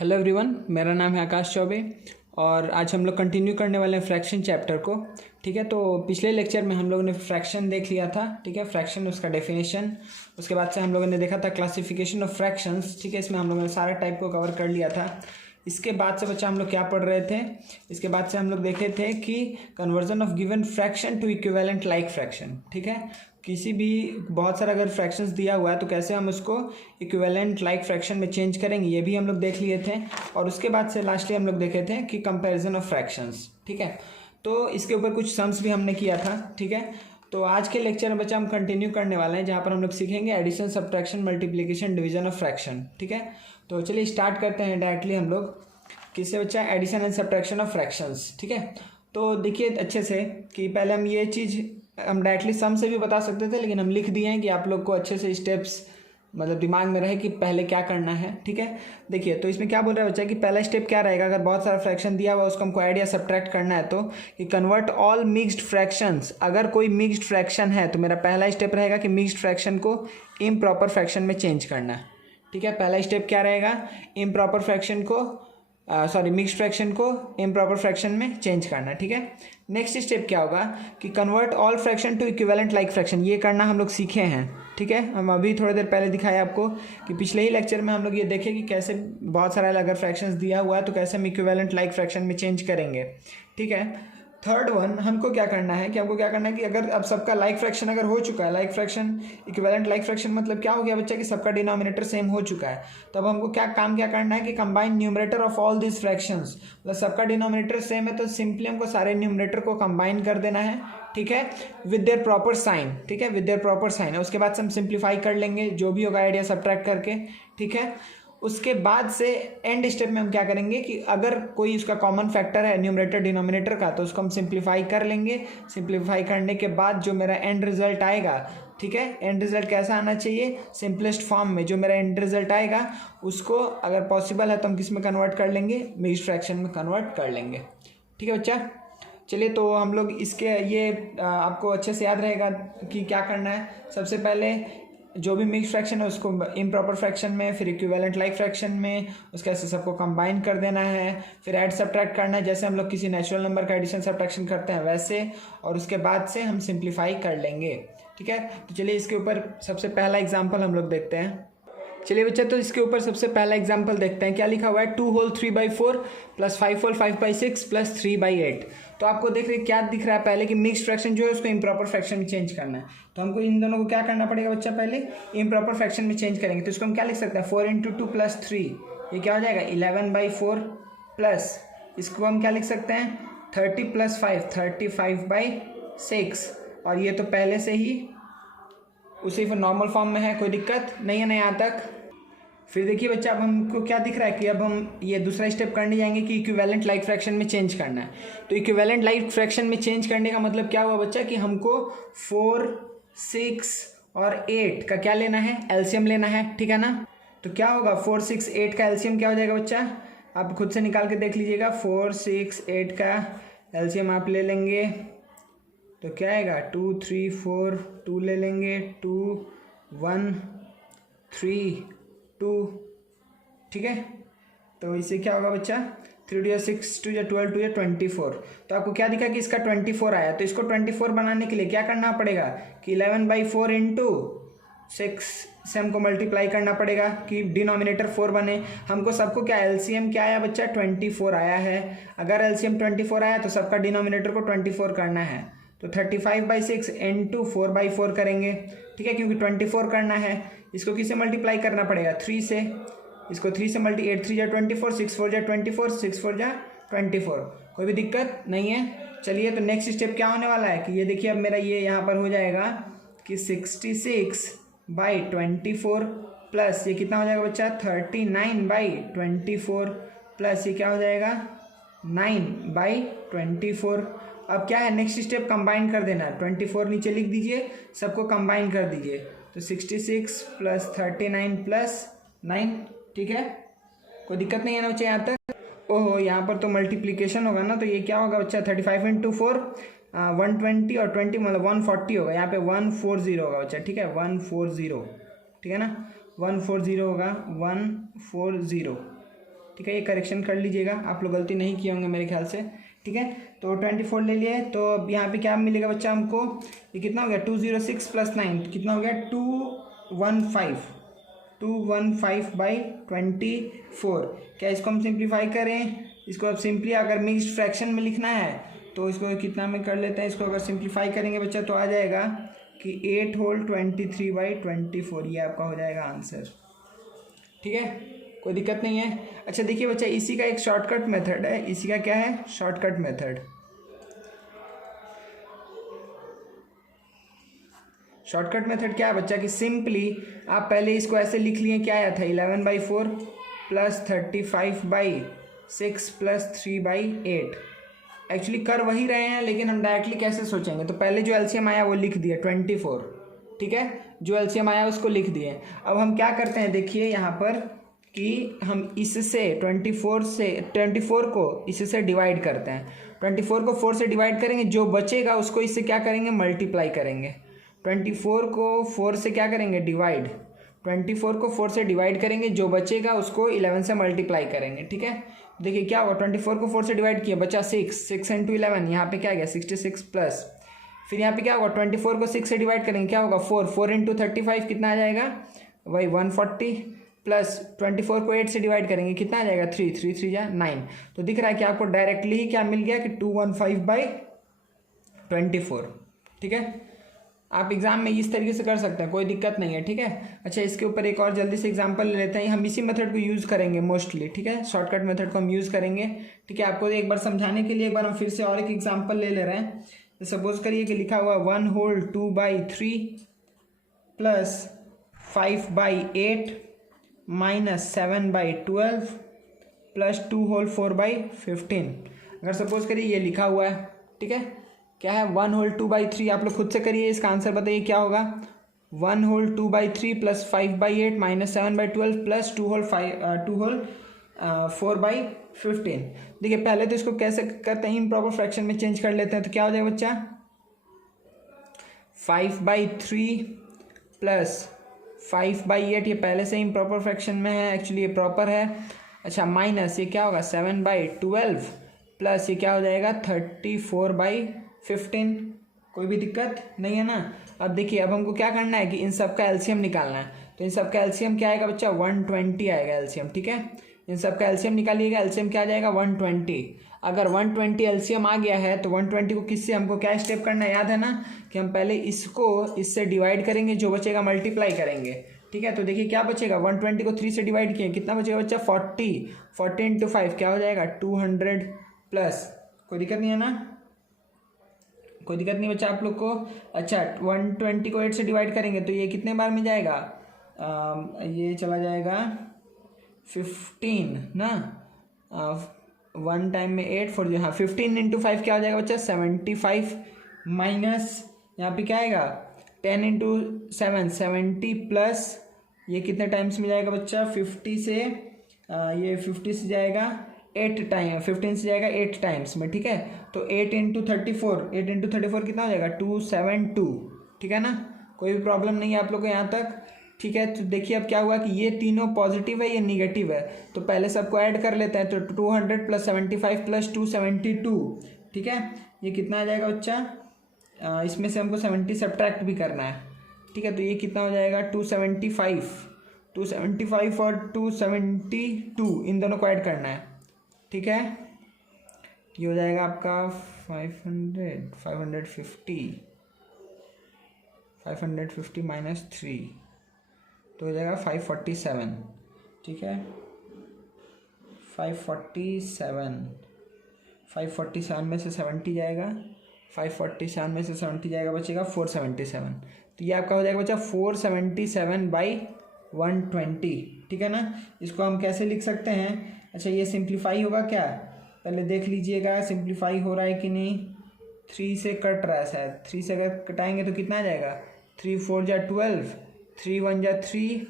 Hello everyone, मेरा नाम है आकाश चौबे और आज हम लोग कंटिन्यू करने वाले हैं फ्रैक्शन चैप्टर को। ठीक है, तो पिछले लेक्चर में हम लोगों ने फ्रैक्शन देख लिया था। ठीक है, फ्रैक्शन उसका डेफिनेशन, उसके बाद से हम लोगों ने देखा था क्लासिफिकेशन ऑफ फ्रैक्शंस। ठीक है, इसमें हम लोगों ने सारा टाइप को कवर कर लिया था। इसके बाद से बच्चा हम लोग क्या पढ़ रहे थे, इसके बाद से हम लोग देखे थे कि conversion of given fraction to equivalent like fraction. ठीक है, किसी भी बहुत सारा अगर फ्रैक्शंस दिया हुआ है तो कैसे हम उसको इक्विवेलेंट लाइक फ्रैक्शन में चेंज करेंगे, ये भी हम लोग देख लिए थे। और उसके बाद से लास्टली हम लोग देखे थे कि कंपैरिजन ऑफ फ्रैक्शंस। ठीक है, तो इसके ऊपर कुछ सम्स भी हमने किया था। ठीक है, तो आज के लेक्चर में बच्चा हम कंटिन्यू करने वाले हैं, जहाँ पर हम लोग सीखेंगे addition, subtraction, multiplication, division of fraction. ठीक है, तो चलिए स्टार्ट करते हैं डायरेक्टली हम लोग। किससे बच्चा? Addition and subtraction of fractions. ठीक है, तो देखिए अच्छे से कि पहले हम ये चीज़ हम डायरेक्टली सम से भी बता सकते थे, लेकिन हम लिख दिए हैं कि आप लोग को अच्छे से स्टेप्स मतलब दिमाग में रहे कि पहले क्या करना है। ठीक है, देखिए तो इसमें क्या बोल रहा है बच्चा कि पहला स्टेप क्या रहेगा, अगर बहुत सारा फ्रैक्शन दिया हुआ उसको हमको ऐड या सब्ट्रैक्ट करना है तो कि कन्वर्ट ऑल मिक्स्ड फ्रैक्शंस। अगर कोई मिक्स्ड फ्रैक्शन है तो मेरा पहला स्टेप रहेगा कि मिक्स्ड फ्रैक्शन को इम्प्रॉपर फ्रैक्शन में चेंज करना है। ठीक है, पहला स्टेप क्या रहेगा, इम्प्रॉपर फ्रैक्शन को मिक्स्ड फ्रैक्शन को इम्प्रॉपर फ्रैक्शन में चेंज करना। ठीक है, नेक्स्ट स्टेप क्या होगा कि convert all fraction to equivalent like fraction. ये करना हम लोग सीखे हैं। ठीक है, हम अभी थोड़ी देर पहले दिखाया आपको कि पिछले ही लेक्चर में हम लोग ये देखे कि कैसे बहुत सारा अगर फ्रैक्शंस दिया हुआ है तो कैसे हम इक्विवेलेंट लाइक फ्रैक्शन में चेंज करेंगे। ठीक है, थर्ड वन हमको क्या करना है कि हमको क्या करना है कि अगर अब सबका लाइक फ्रैक्शन अगर हो चुका है, like fraction equivalent like fraction मतलब क्या हो गया बच्चा कि सबका डिनोमिनेटर सेम हो चुका है। तब हमको क्या करना है कि combine numerator of all this fractions. मतलब सबका डिनोमिनेटर सेम है तो सिंपली हमको सारे न्यूमरेटर को कंबाइन कर देना है। ठीक है, विद देयर प्रॉपर साइन। ठीक है, विद देयर प्रॉपर साइन। उसके बाद से हम सिंप्लीफाई कर लेंगे जो भी होगा आइडिया सब्ट्रैक्ट करके। ठीक है, उसके बाद से एंड स्टेप में हम क्या करेंगे कि अगर कोई उसका कॉमन फैक्टर है न्यूमरेटर डिनोमिनेटर का तो उसको हम सिंप्लीफाई कर लेंगे। सिंप्लीफाई करने के बाद जो मेरा एंड रिजल्ट आएगा, ठीक है, एंड रिजल्ट कैसा आना चाहिए, सिंपलेस्ट फॉर्म में जो मेरा एंड रिजल्ट आएगा उसको अगर पॉसिबल है तो हम किस में कन्वर्ट कर लेंगे, मिक्स्ड फ्रैक्शन में कन्वर्ट कर लेंगे। ठीक है बच्चा, चलिए तो हम लोग इसके ये आपको अच्छे से याद रहेगा कि क्या करना है। सबसे पहले जो भी मिक्स फ्रैक्शन है उसको इम्प्रॉपर फ्रैक्शन में, फिर इक्विवेलेंट लाइक फ्रैक्शन में, उसके ऐसे सबको कंबाइन कर देना है। फिर ऐड सब्ट्रैक्ट करना है जैसे हम लोग किसी नेचुरल नंबर का एडिशन सब्ट्रैक्शन करते हैं वैसे, और उसके बाद से हम सिंप्लीफाई कर लेंगे। ठीक है, तो चलिए इसके ऊपर सबसे पहला एग्जाम्पल हम लोग देखते हैं। चलिए बच्चा, तो इसके ऊपर सबसे पहला एग्जाम्पल देखते हैं। क्या लिखा हुआ है, 2 होल 3/4 प्लस 5 होल 5/6 प्लस 3/8। तो आपको देख रहे क्या दिख रहा है पहले कि मिक्स्ड फ्रैक्शन जो है उसको इम्प्रॉपर फ्रैक्शन में चेंज करना है। तो हमको इन दोनों को क्या करना पड़ेगा बच्चा, पहले इम्प्रॉपर फ्रैक्शन में चेंज करेंगे। तो इसको हम क्या लिख सकते हैं, 4 × 2 + 3, ये क्या हो जाएगा 11/4 प्लस इसको हम क्या लिख सकते हैं 30 + 5 35/6। और ये तो पहले से ही उसी फिर नॉर्मल फॉर्म में है, कोई दिक्कत नहीं है ना यहाँ तक। फिर देखिए बच्चा, अब हमको क्या दिख रहा है कि अब हम ये दूसरा स्टेप करने जाएंगे कि इक्विवेलेंट लाइक फ्रैक्शन में चेंज करना है। तो इक्विवेलेंट लाइक फ्रैक्शन में चेंज करने का मतलब क्या हुआ बच्चा कि हमको 4, 6 और 8 का क्या लेना है, एलसीएम लेना है। ठीक है ना, तो क्या होगा 4, 6, 8 का एलसीएम क्या हो जाएगा बच्चा, आप खुद से निकाल के देख लीजिएगा। 4, 6, 8 का एलसीएम आप ले लेंगे तो क्या आएगा 2, 3, 4, 2 ले लेंगे, 2, 1, 3, 2। ठीक है, तो इससे क्या होगा बच्चा 3 × 6 = 12, 2 × 24। तो आपको क्या दिखा कि इसका 24 आया। तो इसको 24 बनाने के लिए क्या करना पड़ेगा कि 11/4 × 6 से हमको मल्टीप्लाई करना पड़ेगा कि डिनोमिनेटर 4 बने। हमको सबको क्या एलसीएम क्या आया बच्चा 24 आया है। अगर एलसीएम 24 आया तो सबका डिनोमिनेटर को 24 करना है, तो 35/6 × 4/4 करेंगे। ठीक है, क्योंकि 24 करना है। इसको किससे मल्टीप्लाई करना पड़ेगा 3 से। इसको 3 से 8 3 = 24, 6 4 = 24, 6 4 = 24। कोई भी दिक्कत नहीं है। चलिए तो नेक्स्ट स्टेप क्या होने वाला है कि ये देखिए अब मेरा ये यहाँ पर हो जाएगा कि 66/24 प्लस ये कितना हो जाएगा बच्चा 39/24 प्लस ये क्या हो जाएगा 9/24। अब क्या है नेक्स्ट स्टेप कंबाइन कर देना है। 24 नीचे लिख दीजिए, सबको कंबाइन कर दीजिए। तो 66 + 39 + 9। ठीक है, कोई दिक्कत नहीं है ना बच्चे यहाँ तक। ओहो, यहाँ पर तो मल्टीप्लिकेशन होगा ना, तो ये क्या होगा बच्चा 35 × 4 120 और 20 मतलब 140 होगा। यहाँ पे 140 होगा बच्चा। ठीक है, 140। ठीक है ना, 140 होगा 140। ठीक है, ये करेक्शन कर लीजिएगा, आप लोग गलती नहीं किए होंगे मेरे ख्याल से। ठीक है, तो 24 ले लिए, तो अब यहाँ पे क्या मिलेगा बच्चा हमको, ये कितना हो गया 206 + 9 कितना हो गया 215/24। क्या इसको हम सिंप्लीफाई करें, इसको अब सिंपली अगर मिक्स्ड फ्रैक्शन में लिखना है तो इसको कितना में कर लेते हैं, इसको अगर सिंप्लीफाई करेंगे बच्चा तो आ जाएगा कि 8 होल 23/24, ये आपका हो जाएगा आंसर। ठीक है, कोई दिक्कत नहीं है। अच्छा देखिए बच्चा, इसी का एक शॉर्टकट मेथड है, इसी का क्या है शॉर्टकट मेथड। शॉर्टकट मेथड क्या है बच्चा कि सिंपली आप पहले इसको ऐसे लिख लिए, क्या आया था 11/4 + 35/6 + 3/8। एक्चुअली कर वही रहे हैं, लेकिन हम डायरेक्टली कैसे सोचेंगे, तो पहले जो एलसीएम आया वो लिख दिया 24। ठीक है, जो एलसीएम आया उसको लिख दिए। अब हम क्या करते हैं, देखिए यहाँ पर कि हम इससे 24 को इससे डिवाइड करते हैं। 24 को 4 से डिवाइड करेंगे, जो बचेगा उसको इससे क्या करेंगे मल्टीप्लाई करेंगे। 24 को 4 से क्या करेंगे डिवाइड, 24 को 4 से डिवाइड करेंगे, जो बचेगा उसको 11 से मल्टीप्लाई करेंगे। ठीक है, देखिए क्या होगा, 24 को 4 से डिवाइड किया, बचा 6 × 11, यहाँ पे क्या गया 66 प्लस, फिर यहाँ पे क्या होगा 24 को 6 से डिवाइड करेंगे, क्या होगा 4 × 35 कितना आ जाएगा वही 140 प्लस 24 को 8 से डिवाइड करेंगे, कितना आ जाएगा 3 3 3 जा 9। तो दिख रहा है कि आपको डायरेक्टली ही क्या मिल गया कि 215/24। ठीक है, आप एग्जाम में इस तरीके से कर सकते हैं, कोई दिक्कत नहीं है। ठीक है, अच्छा इसके ऊपर एक और जल्दी से एग्जांपल ले लेते हैं, हम इसी मेथड को यूज़ करेंगे मोस्टली। ठीक है, शॉर्टकट मेथड को हम यूज़ करेंगे। ठीक है, आपको एक बार समझाने के लिए एक बार हम फिर से और एक एग्जांपल ले ले रहे हैं। तो सपोज करिए कि लिखा हुआ 1 होल 2/3 + 5/8 - 7/12 + 2 होल 4/15। अगर सपोज करिए ये लिखा हुआ है, ठीक है, क्या है 1 होल 2/3, आप लोग खुद से करिए, इसका आंसर बताइए क्या होगा। 1 होल 2/3 + 5/8 - 7/12 + 2 होल 4/15। देखिए पहले तो इसको कैसे करते हैं, इम्प्रॉपर फ्रैक्शन में चेंज कर लेते हैं, तो क्या हो जाएगा बच्चा 5/3 + 5/8, ये पहले से इम्प्रॉपर फ्रैक्शन में है, एक्चुअली ये प्रॉपर है। अच्छा माइनस ये क्या होगा 7/12 प्लस ये क्या हो जाएगा 34/15। कोई भी दिक्कत नहीं है ना। अब देखिए अब हमको क्या करना है कि इन सब का एलसीएम निकालना है, तो इन सब का एलसीएम क्या आएगा बच्चा 120 आएगा एलसीएम। ठीक है, इन सब का एलसीएम निकालिएगा, एलसीएम क्या आ जाएगा 120। अगर 120 एलसीएम आ गया है तो 120 को किससे हमको क्या स्टेप करना है, याद है ना कि हम पहले इसको इससे डिवाइड करेंगे, जो बचेगा मल्टीप्लाई करेंगे। ठीक है, तो देखिए क्या बचेगा 120 को 3 से डिवाइड किए, कितना बचेगा बच्चा 40 × 5 क्या हो जाएगा 200 प्लस। कोई दिक्कत नहीं है ना, कोई दिक्कत नहीं बच्चा आप लोग को। अच्छा 120 को 8 से डिवाइड करेंगे तो ये कितने बार में जाएगा, ये चला जाएगा 15 ना, 1 टाइम में 8 4 हाँ 15 × 5 क्या हो जाएगा बच्चा 75 माइनस यहाँ पे क्या आएगा 10 × 7 70 प्लस ये कितने टाइम्स में जाएगा बच्चा 50 से ये 50 से जाएगा 8 टाइम 15 से जाएगा 8 टाइम्स में। ठीक है, तो 8 × 34 कितना हो जाएगा 272। ठीक है ना, कोई भी प्रॉब्लम नहीं है आप लोग को यहाँ तक। ठीक है, तो देखिए अब क्या हुआ कि ये तीनों पॉजिटिव है ये निगेटिव है, तो पहले सबको ऐड कर लेते हैं, तो 200 + 75 + 272। ठीक है, ये कितना आ जाएगा बच्चा, इसमें से हमको 70 सब्ट्रैक्ट भी करना है। ठीक है, तो ये कितना हो जाएगा 275 और 272 इन दोनों को ऐड करना है। ठीक है, ये हो जाएगा आपका 550 माइनस 3 तो हो जाएगा 547। ठीक है, 547 में से 70 जाएगा, 547 में से 70 जाएगा, बचेगा 477। तो ये आपका हो जाएगा बच्चा 477/120। ठीक है ना, इसको हम कैसे लिख सकते हैं। अच्छा ये सिंप्लीफाई होगा क्या, पहले देख लीजिएगा सिंप्लीफाई हो रहा है कि नहीं। 3 से कट रहा है शायद, 3 से अगर कटाएंगे तो कितना आ जाएगा 3 4 जा 12, 3 1 जा 3,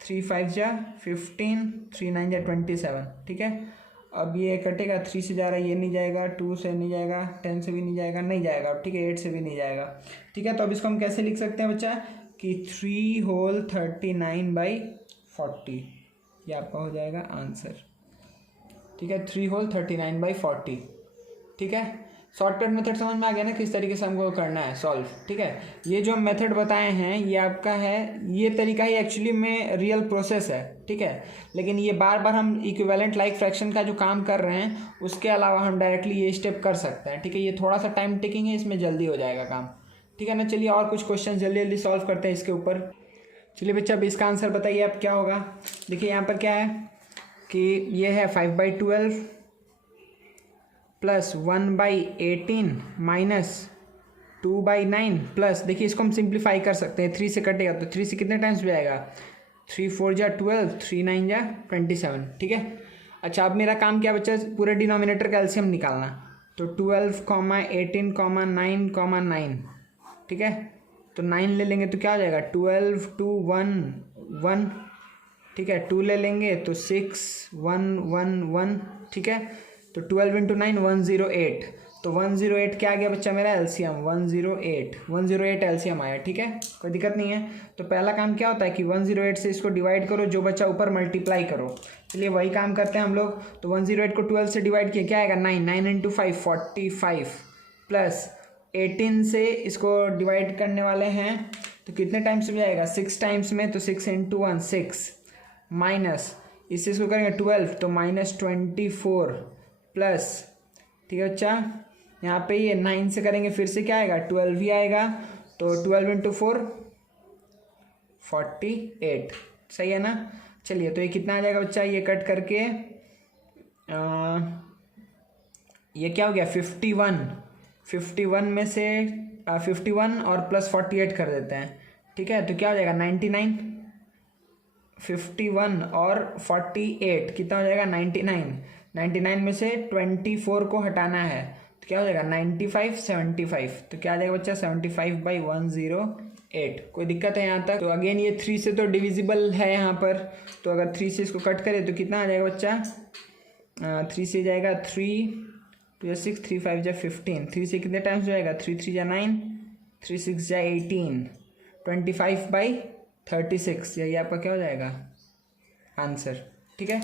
3 5 जा 15, 3 9 जा 27। ठीक है, अब ये कटेगा 3 से जा रहा है, ये नहीं जाएगा, 2 से नहीं जाएगा, 10 से भी नहीं जाएगा, नहीं जाएगा। ठीक है, 8 से भी नहीं जाएगा। ठीक है, तो अब इसको हम कैसे लिख सकते हैं बच्चा कि 3 होल 39/40, ये आपका हो जाएगा आंसर। ठीक है, 3 होल 39/40, ठीक है। शॉर्टकट मेथड समझ में आ गया ना किस तरीके से हमको करना है सॉल्व, ठीक है। ये जो हम मेथड बताए हैं ये आपका है, ये तरीका ही एक्चुअली में रियल प्रोसेस है, ठीक है। लेकिन ये बार बार हम इक्विवेलेंट लाइक फ्रैक्शन का जो काम कर रहे हैं उसके अलावा हम डायरेक्टली ये स्टेप कर सकते हैं, ठीक है। ये थोड़ा सा टाइम टेकिंग है, इसमें जल्दी हो जाएगा काम, ठीक है ना। चलिए और कुछ क्वेश्चन जल्दी जल्दी सॉल्व करते हैं इसके ऊपर। चलिए बच्चा अब इसका आंसर बताइए अब क्या होगा। देखिए यहाँ पर क्या है कि ये है 5/12 प्लस 1/18 माइनस 2/9 प्लस, देखिए इसको हम सिंप्लीफाई कर सकते हैं, 3 से कटेगा तो 3 से कितने टाइम्स भी आएगा, 3 4 जा 12, 3 9 जा 27, ठीक है। अच्छा अब मेरा काम क्या बच्चा, पूरे डिनोमिनेटर का एलसीएम निकालना। तो 12, 18, 9, 9, ठीक है। तो 9 ले लेंगे तो क्या हो जाएगा, 12 2 1 1, ठीक है। 2 ले लेंगे तो 6 1 1 1, ठीक है। तो 12 × 9 108, तो 108 क्या आ गया बच्चा मेरा एलसीएम, 108 एलसीएम आया, ठीक है, कोई दिक्कत नहीं है। तो पहला काम क्या होता है कि 108 से इसको डिवाइड करो, जो बच्चा ऊपर मल्टीप्लाई करो। चलिए वही काम करते हैं हम लोग। तो 108 को 12 से डिवाइड किया क्या आएगा, 9 × 5 45 प्लस 18 से इसको डिवाइड करने वाले हैं तो कितने टाइम्स में जाएगा, 6 टाइम्स में, तो 6 × 1 6 माइनस इससे इसको करेंगे 12 तो -24 प्लस, ठीक है बच्चा। यहाँ पे ये 9 से करेंगे फिर से क्या आएगा, 12 ही आएगा। तो 12 × 4 48, सही है ना। चलिए तो ये कितना आ जाएगा बच्चा, ये कट करके ये क्या हो गया 51 में से 51 और प्लस 48 कर देते हैं, ठीक है। तो क्या हो जाएगा 99, 51 और 48 कितना हो जाएगा 99 में से 24 को हटाना है तो क्या हो जाएगा 95 75, तो क्या आ जाएगा बच्चा 75/108। कोई दिक्कत है यहाँ तक। तो अगेन ये 3 से तो डिविजिबल है यहाँ पर, तो अगर 3 से इसको कट करें तो कितना आ जाएगा बच्चा, 3 से जाएगा 3 2 6 3 5 जा 15, 3 से कितने टाइम्स जाएगा, 3 3 जा 9 3 6 जा 18, 25/36, यही आपका क्या हो जाएगा आंसर, ठीक है।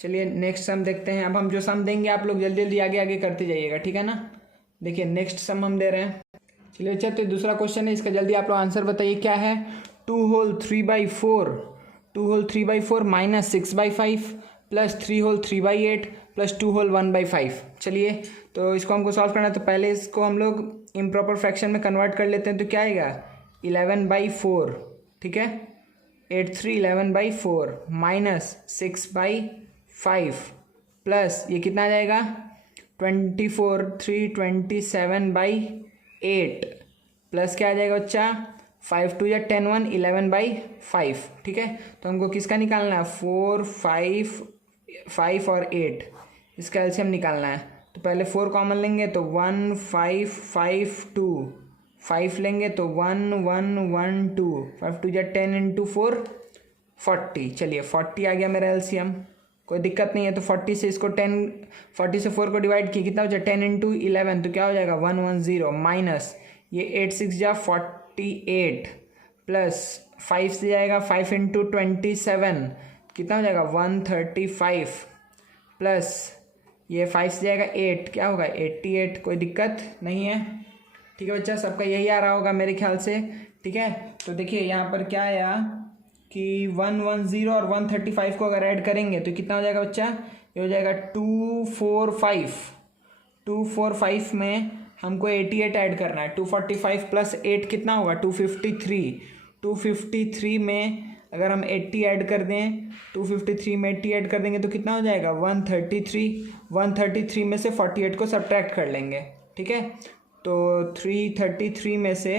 चलिए नेक्स्ट सम देखते हैं। अब हम जो सम देंगे आप लोग जल्दी जल्दी आगे आगे करते जाइएगा, ठीक है ना। देखिए नेक्स्ट सम हम दे रहे हैं। चलिए अच्छा तो दूसरा क्वेश्चन है, इसका जल्दी आप लोग आंसर बताइए क्या है। 2 whole 3/4 minus 6/5 plus 3 whole 3/8 plus 2 whole 1/5। चलिए तो इसको हमको सॉल्व करना है, तो पहले इसको हम लोग इम्प्रॉपर फ्रैक्शन में कन्वर्ट कर लेते हैं। तो क्या आएगा 11/4, ठीक है, 8 3 11/4 माइनस 6/5 प्लस ये कितना आ जाएगा 24 3 27/8 प्लस क्या आ जाएगा बच्चा 5 2 या 10 1 11/5, ठीक है। तो हमको किसका निकालना है 4 5 और 8, इसका एलसीएम निकालना है। तो पहले 4 कॉमन लेंगे तो 1 5 5 2, 5 लेंगे तो 1 1 1 2, 5 2 या 10 × 4 40। चलिए 40 आ गया मेरा एलसीएम, कोई दिक्कत नहीं है। तो 40 से इसको 40 से 4 को डिवाइड किया कितना हो जाए 10 × 11, तो क्या हो जाएगा 110 माइनस ये 8 6 जा 48 प्लस 5 से जाएगा 5 × 27 कितना हो जाएगा 135 प्लस ये 5 से जाएगा 8 क्या होगा 88, कोई दिक्कत नहीं है, ठीक है बच्चा। सबका यही आ रहा होगा मेरे ख्याल से, ठीक है। तो देखिए यहाँ पर क्या आया कि 110 और 135 को अगर ऐड करेंगे तो कितना हो जाएगा बच्चा, ये हो जाएगा 245 में हमको 88 ऐड करना है। 245 प्लस 8 कितना होगा 253 में अगर हम 80 ऐड कर दें 253 में 80 ऐड कर देंगे तो कितना हो जाएगा 133 में से 48 को सब्ट्रैक्ट कर लेंगे, ठीक है। तो 333 में से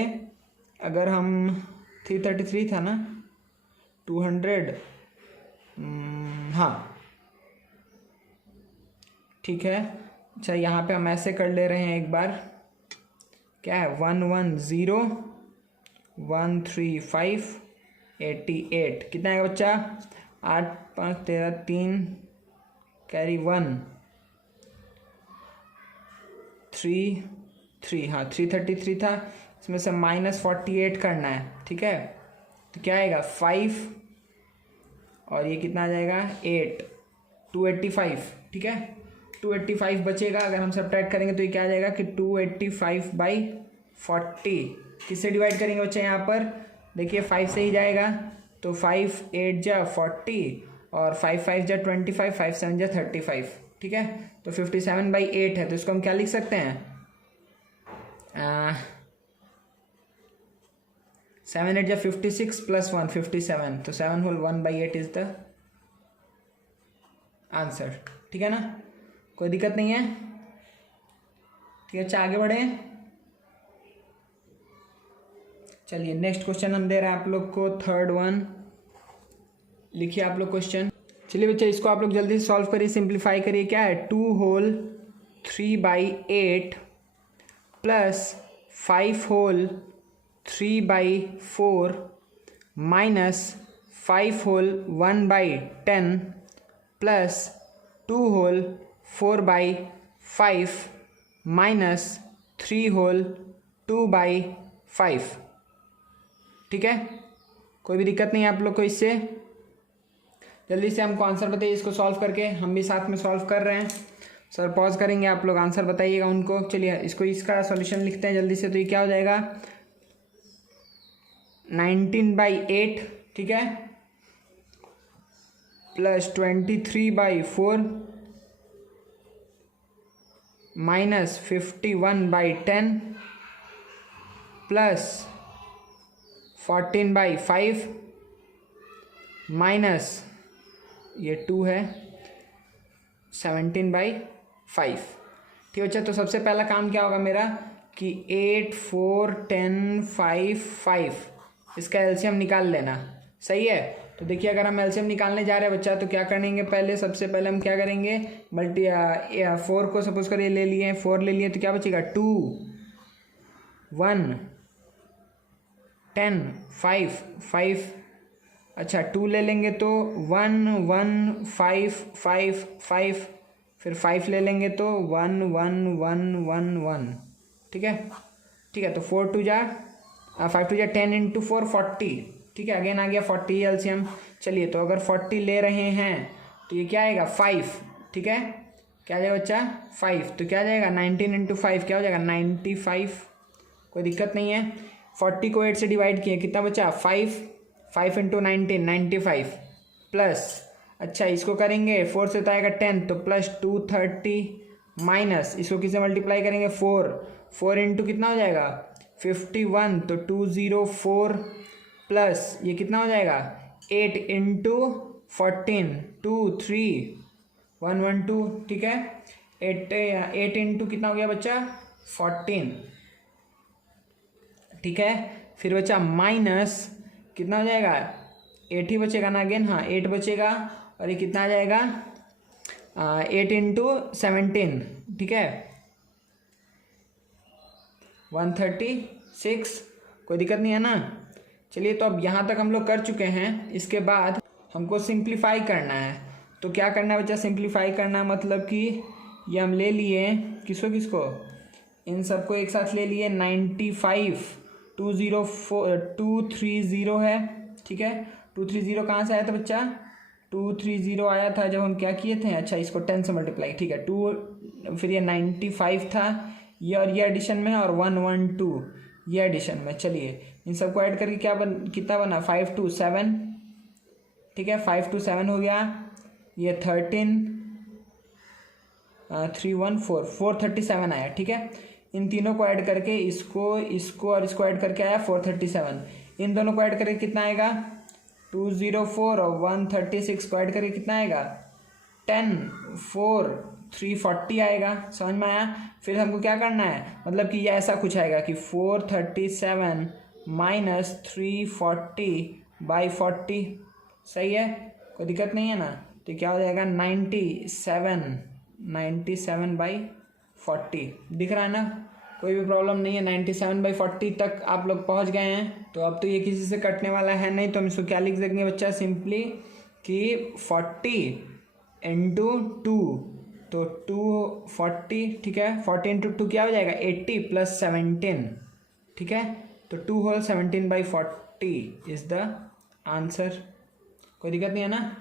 अगर हम 333 था ना 200, हाँ ठीक है। अच्छा यहाँ पे हम ऐसे कर ले रहे हैं एक बार, क्या है 110 135 88 कितना है बच्चा 8 5 13 3 कैरी 1 3 हाँ 333 था, इसमें से -48 करना है, ठीक है। तो क्या आएगा 5 और ये कितना आ जाएगा 8, 285, ठीक है। 285 बचेगा, अगर हम सब्ट्रैक्ट करेंगे तो ये क्या आ जाएगा कि 285/40 किससे डिवाइड करेंगे बच्चे, यहाँ पर देखिए 5 से ही जाएगा, तो 5 8 जा 40 और 5 5 जा 25, 5 7 जा 35, ठीक है। तो 57/8 है, तो इसको हम क्या लिख सकते हैं, 7 8 जा 56 + 1 57, तो 7 होल 1/8 इज द आंसर, ठीक है ना, कोई दिक्कत नहीं है, ठीक है। अच्छा आगे बढ़े, चलिए नेक्स्ट क्वेश्चन हम दे रहे हैं आप लोग को, थर्ड वन, लिखिए आप लोग क्वेश्चन। चलिए बच्चे इसको आप लोग जल्दी से सॉल्व करिए, सिंप्लीफाई करिए। क्या है, 2 whole 3/8 plus 5 whole 3/4 minus 5 whole 1/10 plus 2 whole 4/5 minus 3 whole 2/5, ठीक है। कोई भी दिक्कत नहीं है आप लोग को इससे, जल्दी से हमको आंसर बताइए इसको सॉल्व करके, हम भी साथ में सॉल्व कर रहे हैं। सर पॉज करेंगे, आप लोग आंसर बताइएगा उनको। चलिए इसको, इसका सॉल्यूशन लिखते हैं जल्दी से। तो ये क्या हो जाएगा, 19/8, ठीक है, प्लस 23/4 माइनस 51/10 प्लस 14/5 माइनस ये 2 है 17/5, ठीक है बच्चा। तो सबसे पहला काम क्या होगा मेरा कि 8 4 10 5 5 इसका एलसीएम निकाल लेना, सही है। तो देखिए अगर हम एलसीएम निकालने जा रहे हैं बच्चा, तो क्या करेंगे, पहले सबसे पहले हम क्या करेंगे, 4 को सपोज करिए ले लिए, 4 ले लिए, तो क्या बचेगा 2 1 10 5 5, अच्छा 2 ले लेंगे तो 1 1 5 5 5, फिर 5 ले लेंगे तो 1 1 1 1 1, ठीक है, ठीक है। तो 4 2 जा 5 2 जा 10 × 4 40, ठीक है। अगेन आ गया 40 एलसीएम। चलिए तो अगर 40 ले रहे हैं तो ये क्या आएगा 5, ठीक है, क्या आ जाएगा बच्चा 5, तो क्या आ जाएगा 19 × 5 क्या हो जाएगा 95, कोई दिक्कत नहीं है। 40 को 8 से डिवाइड किए, कितना बचा 5 5 × 19 95 प्लस, अच्छा इसको करेंगे 4 से तो आएगा 10, तो प्लस 230 माइनस इसको किससे मल्टीप्लाई करेंगे 4 × कितना हो जाएगा 51, तो 204 प्लस ये कितना हो जाएगा 8 × 14 2 3 112, ठीक है। 8 × कितना हो गया बच्चा 14, ठीक है। फिर बचा माइनस कितना हो जाएगा 8 ही बचेगा ना, अगेन हाँ 8 बचेगा, और ये कितना आ जाएगा 8 × 17, ठीक है 136, कोई दिक्कत नहीं है ना। चलिए तो अब यहाँ तक हम लोग कर चुके हैं, इसके बाद हमको सिंप्लीफाई करना है। तो क्या करना है बच्चा, सिंप्लीफाई करना मतलब कि ये हम ले लिए किसको किसको, इन सबको एक साथ ले लिए, 95 230 है, ठीक है। 230 कहाँ से आया था बच्चा, 230 आया था जब हम क्या किए थे, अच्छा इसको 10 से मल्टीप्लाई, ठीक है 2, फिर ये 95 था ये, और ये एडिशन में है, और 112 ये एडिशन में। चलिए इन सबको ऐड करके क्या कितना बना 5 2 7, ठीक है 5 2 7 हो गया, ये 13 3 1 4 437 आया, ठीक है। इन तीनों को ऐड करके इसको और इसको ऐड करके आया 437, इन दोनों को ऐड करके कितना आएगा 204 और 136 को ऐड करके कितना आएगा 10 4 340 आएगा, समझ में आया। फिर हमको क्या करना है, मतलब कि ये ऐसा कुछ आएगा कि 437 माइनस 340/40, सही है, कोई दिक्कत नहीं है ना। तो क्या हो जाएगा 97/40, दिख रहा है ना, कोई भी प्रॉब्लम नहीं है। 97/40 तक आप लोग पहुंच गए हैं, तो अब तो ये किसी से कटने वाला है नहीं, तो हम इसको क्या लिख देंगे बच्चा, सिंपली कि 40 × 2, तो 240, ठीक है 40 × 2 क्या हो जाएगा 80 + 17, ठीक है। तो 2 होल 17/40 इज द आंसर, कोई दिक्कत नहीं है ना।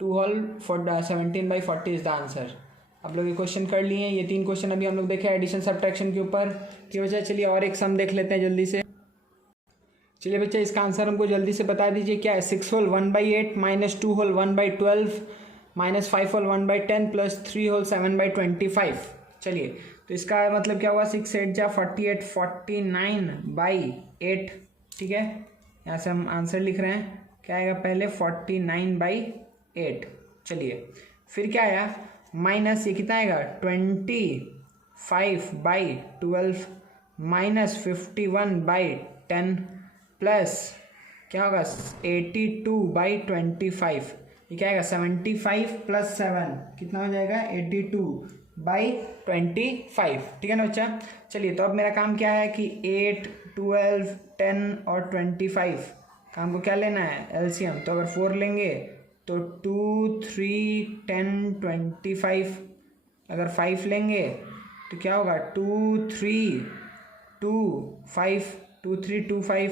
2 होल 17/40 इज द आंसर। आप लोग ये क्वेश्चन कर लिए हैं। ये 3 क्वेश्चन अभी हम लोग देखे एडिशन सब्ट्रैक्शन के ऊपर की वजह। चलिए और एक सम देख लेते हैं जल्दी से। चलिए बच्चा इसका आंसर हमको जल्दी से बता दीजिए क्या है। 6 whole 1/8 minus 2 whole 1/12 minus 5 whole 1/10 plus 3 whole 7/25। चलिए तो इसका मतलब क्या हुआ, 6 8 जा 48 49/8। ठीक है, यहाँ से हम आंसर लिख रहे हैं। क्या आएगा पहले 49/8। चलिए फिर क्या आया माइनस, ये कितना आएगा 25/12 माइनस 51/10 प्लस क्या होगा 82/25। ये क्या आएगा 75 प्लस 7 कितना हो जाएगा 82/25। ठीक है ना बच्चा। चलिए तो अब मेरा काम क्या है कि 8 12 10 और 25 का हमको क्या लेना है एलसीएम। तो अगर 4 लेंगे तो 2 3 10 25। अगर 5 लेंगे तो क्या होगा 2 3 2 5 2 3 2 5।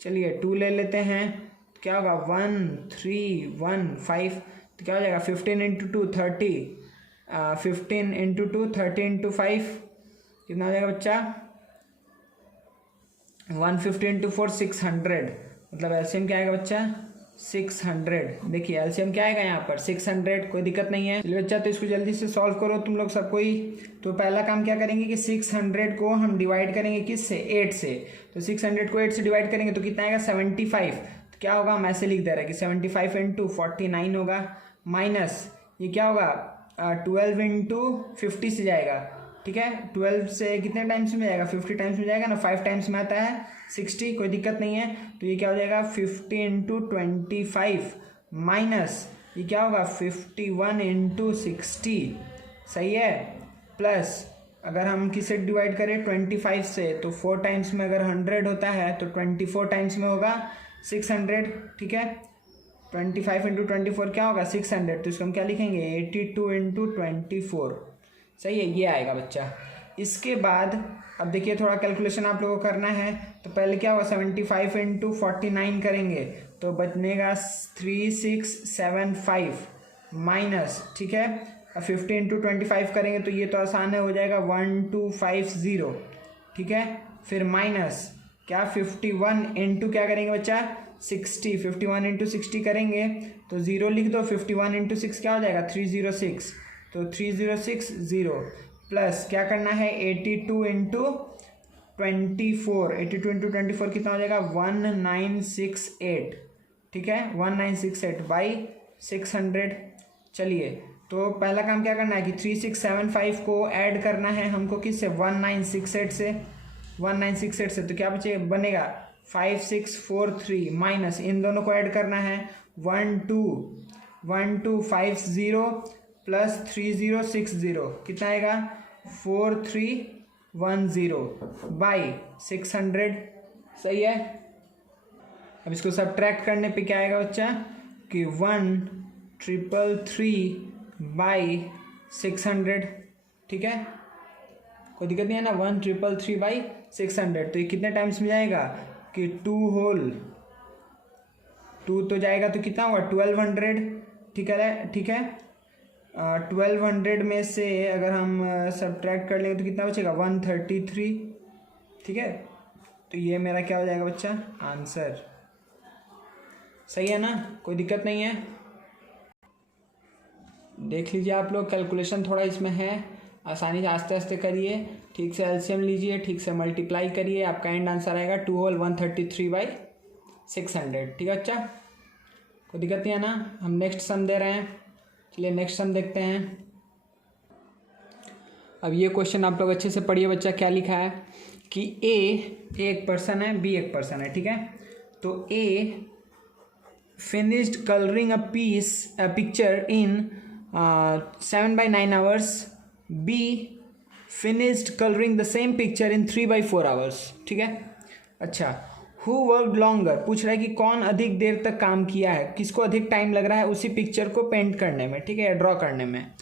चलिए 2 ले लेते हैं, क्या होगा 1 3 1 5। तो क्या हो जाएगा 15 इंटू 2 30, 15 इंटू 2 30 इंटू 5 कितना हो जाएगा बच्चा 150 इंटू 4 600। मतलब एलसीएम क्या आएगा बच्चा 600। देखिए एलसीएम क्या आएगा यहाँ पर 600, कोई दिक्कत नहीं है। चलिए बच्चा तो इसको जल्दी से सॉल्व करो तुम लोग सबको ही। तो पहला काम क्या करेंगे कि 600 को हम डिवाइड करेंगे किस से 8 से। तो 600 को 8 से डिवाइड करेंगे तो कितना आएगा 75। तो क्या होगा हम ऐसे लिख दे रहे हैं कि 75 इंटू 49 होगा माइनस ये क्या होगा 12 इंटू 50 से जाएगा। ठीक है 12 से कितने टाइम्स में जाएगा 50 टाइम्स में जाएगा ना, 5 टाइम्स में आता है 60, कोई दिक्कत नहीं है। तो ये क्या हो जाएगा 50 इंटू 25 माइनस ये क्या होगा 51 इंटू 60। सही है, प्लस अगर हम किसे डिवाइड करें 25 से तो 4 टाइम्स में अगर 100 होता है तो 24 टाइम्स में होगा 600। ठीक है 25 इंटू 24 क्या होगा 600। तो इसको हम क्या लिखेंगे 82 इंटू 24। सही है, ये आएगा बच्चा। इसके बाद अब देखिए थोड़ा कैलकुलेशन आप लोगों को करना है। तो पहले क्या होगा 75 इंटू 49 करेंगे तो बचनेगा 3675 माइनस। ठीक है 50 इंटू 25 करेंगे तो ये तो आसान है, हो जाएगा 1250। ठीक है फिर माइनस क्या 51 इंटू क्या करेंगे बच्चा 60। 51 इंटू 60 करेंगे तो 0 लिख दो। 51 इंटू 6 क्या हो जाएगा 306। तो 3060 प्लस क्या करना है 82 इंटू 24। 82 इंटू 24 कितना हो जाएगा 1968। ठीक है 1968 बाई 600। चलिए तो पहला काम क्या करना है कि 3675 को ऐड करना है हमको किससे 1968 से। 1968 से तो क्या बनेगा 5643 माइनस इन दोनों को ऐड करना है 1250 प्लस 3060 कितना आएगा 4310 बाई 600। सही है। अब इसको सब्ट्रैक्ट करने पे क्या आएगा बच्चा कि 1333 बाई 600। ठीक है कोई दिक्कत नहीं है ना 1333 बाई 600। तो ये कितने टाइम्स में जाएगा कि 2 होल 2 तो जाएगा तो कितना होगा 1200। ठीक है 1200 में से अगर हम सब्ट्रैक्ट कर लेंगे तो कितना बचेगा 133। ठीक है तो ये मेरा क्या हो जाएगा बच्चा आंसर। सही है ना, कोई दिक्कत नहीं है। देख लीजिए आप लोग कैलकुलेशन थोड़ा इसमें है, आसानी से आस्ते आस्ते करिए। ठीक से एलसीएम लीजिए, ठीक से मल्टीप्लाई करिए, आपका एंड आंसर आएगा 2 होल 133/600। ठीक है बच्चा, कोई दिक्कत नहीं है ना। हम नेक्स्ट सम दे रहे हैं, चलिए नेक्स्ट सम देखते हैं। अब ये क्वेश्चन आप लोग अच्छे से पढ़िए बच्चा। क्या लिखा है कि ए एक पर्सन है, बी एक पर्सन है। ठीक है तो ए finished coloring a picture in 7/9 hours. B finished coloring the same picture in 3/4 hours. ठीक है अच्छा who worked longer पूछ रहा है कि कौन अधिक देर तक काम किया है, किसको अधिक टाइम लग रहा है उसी पिक्चर को पेंट करने में। ठीक है ड्रॉ करने में।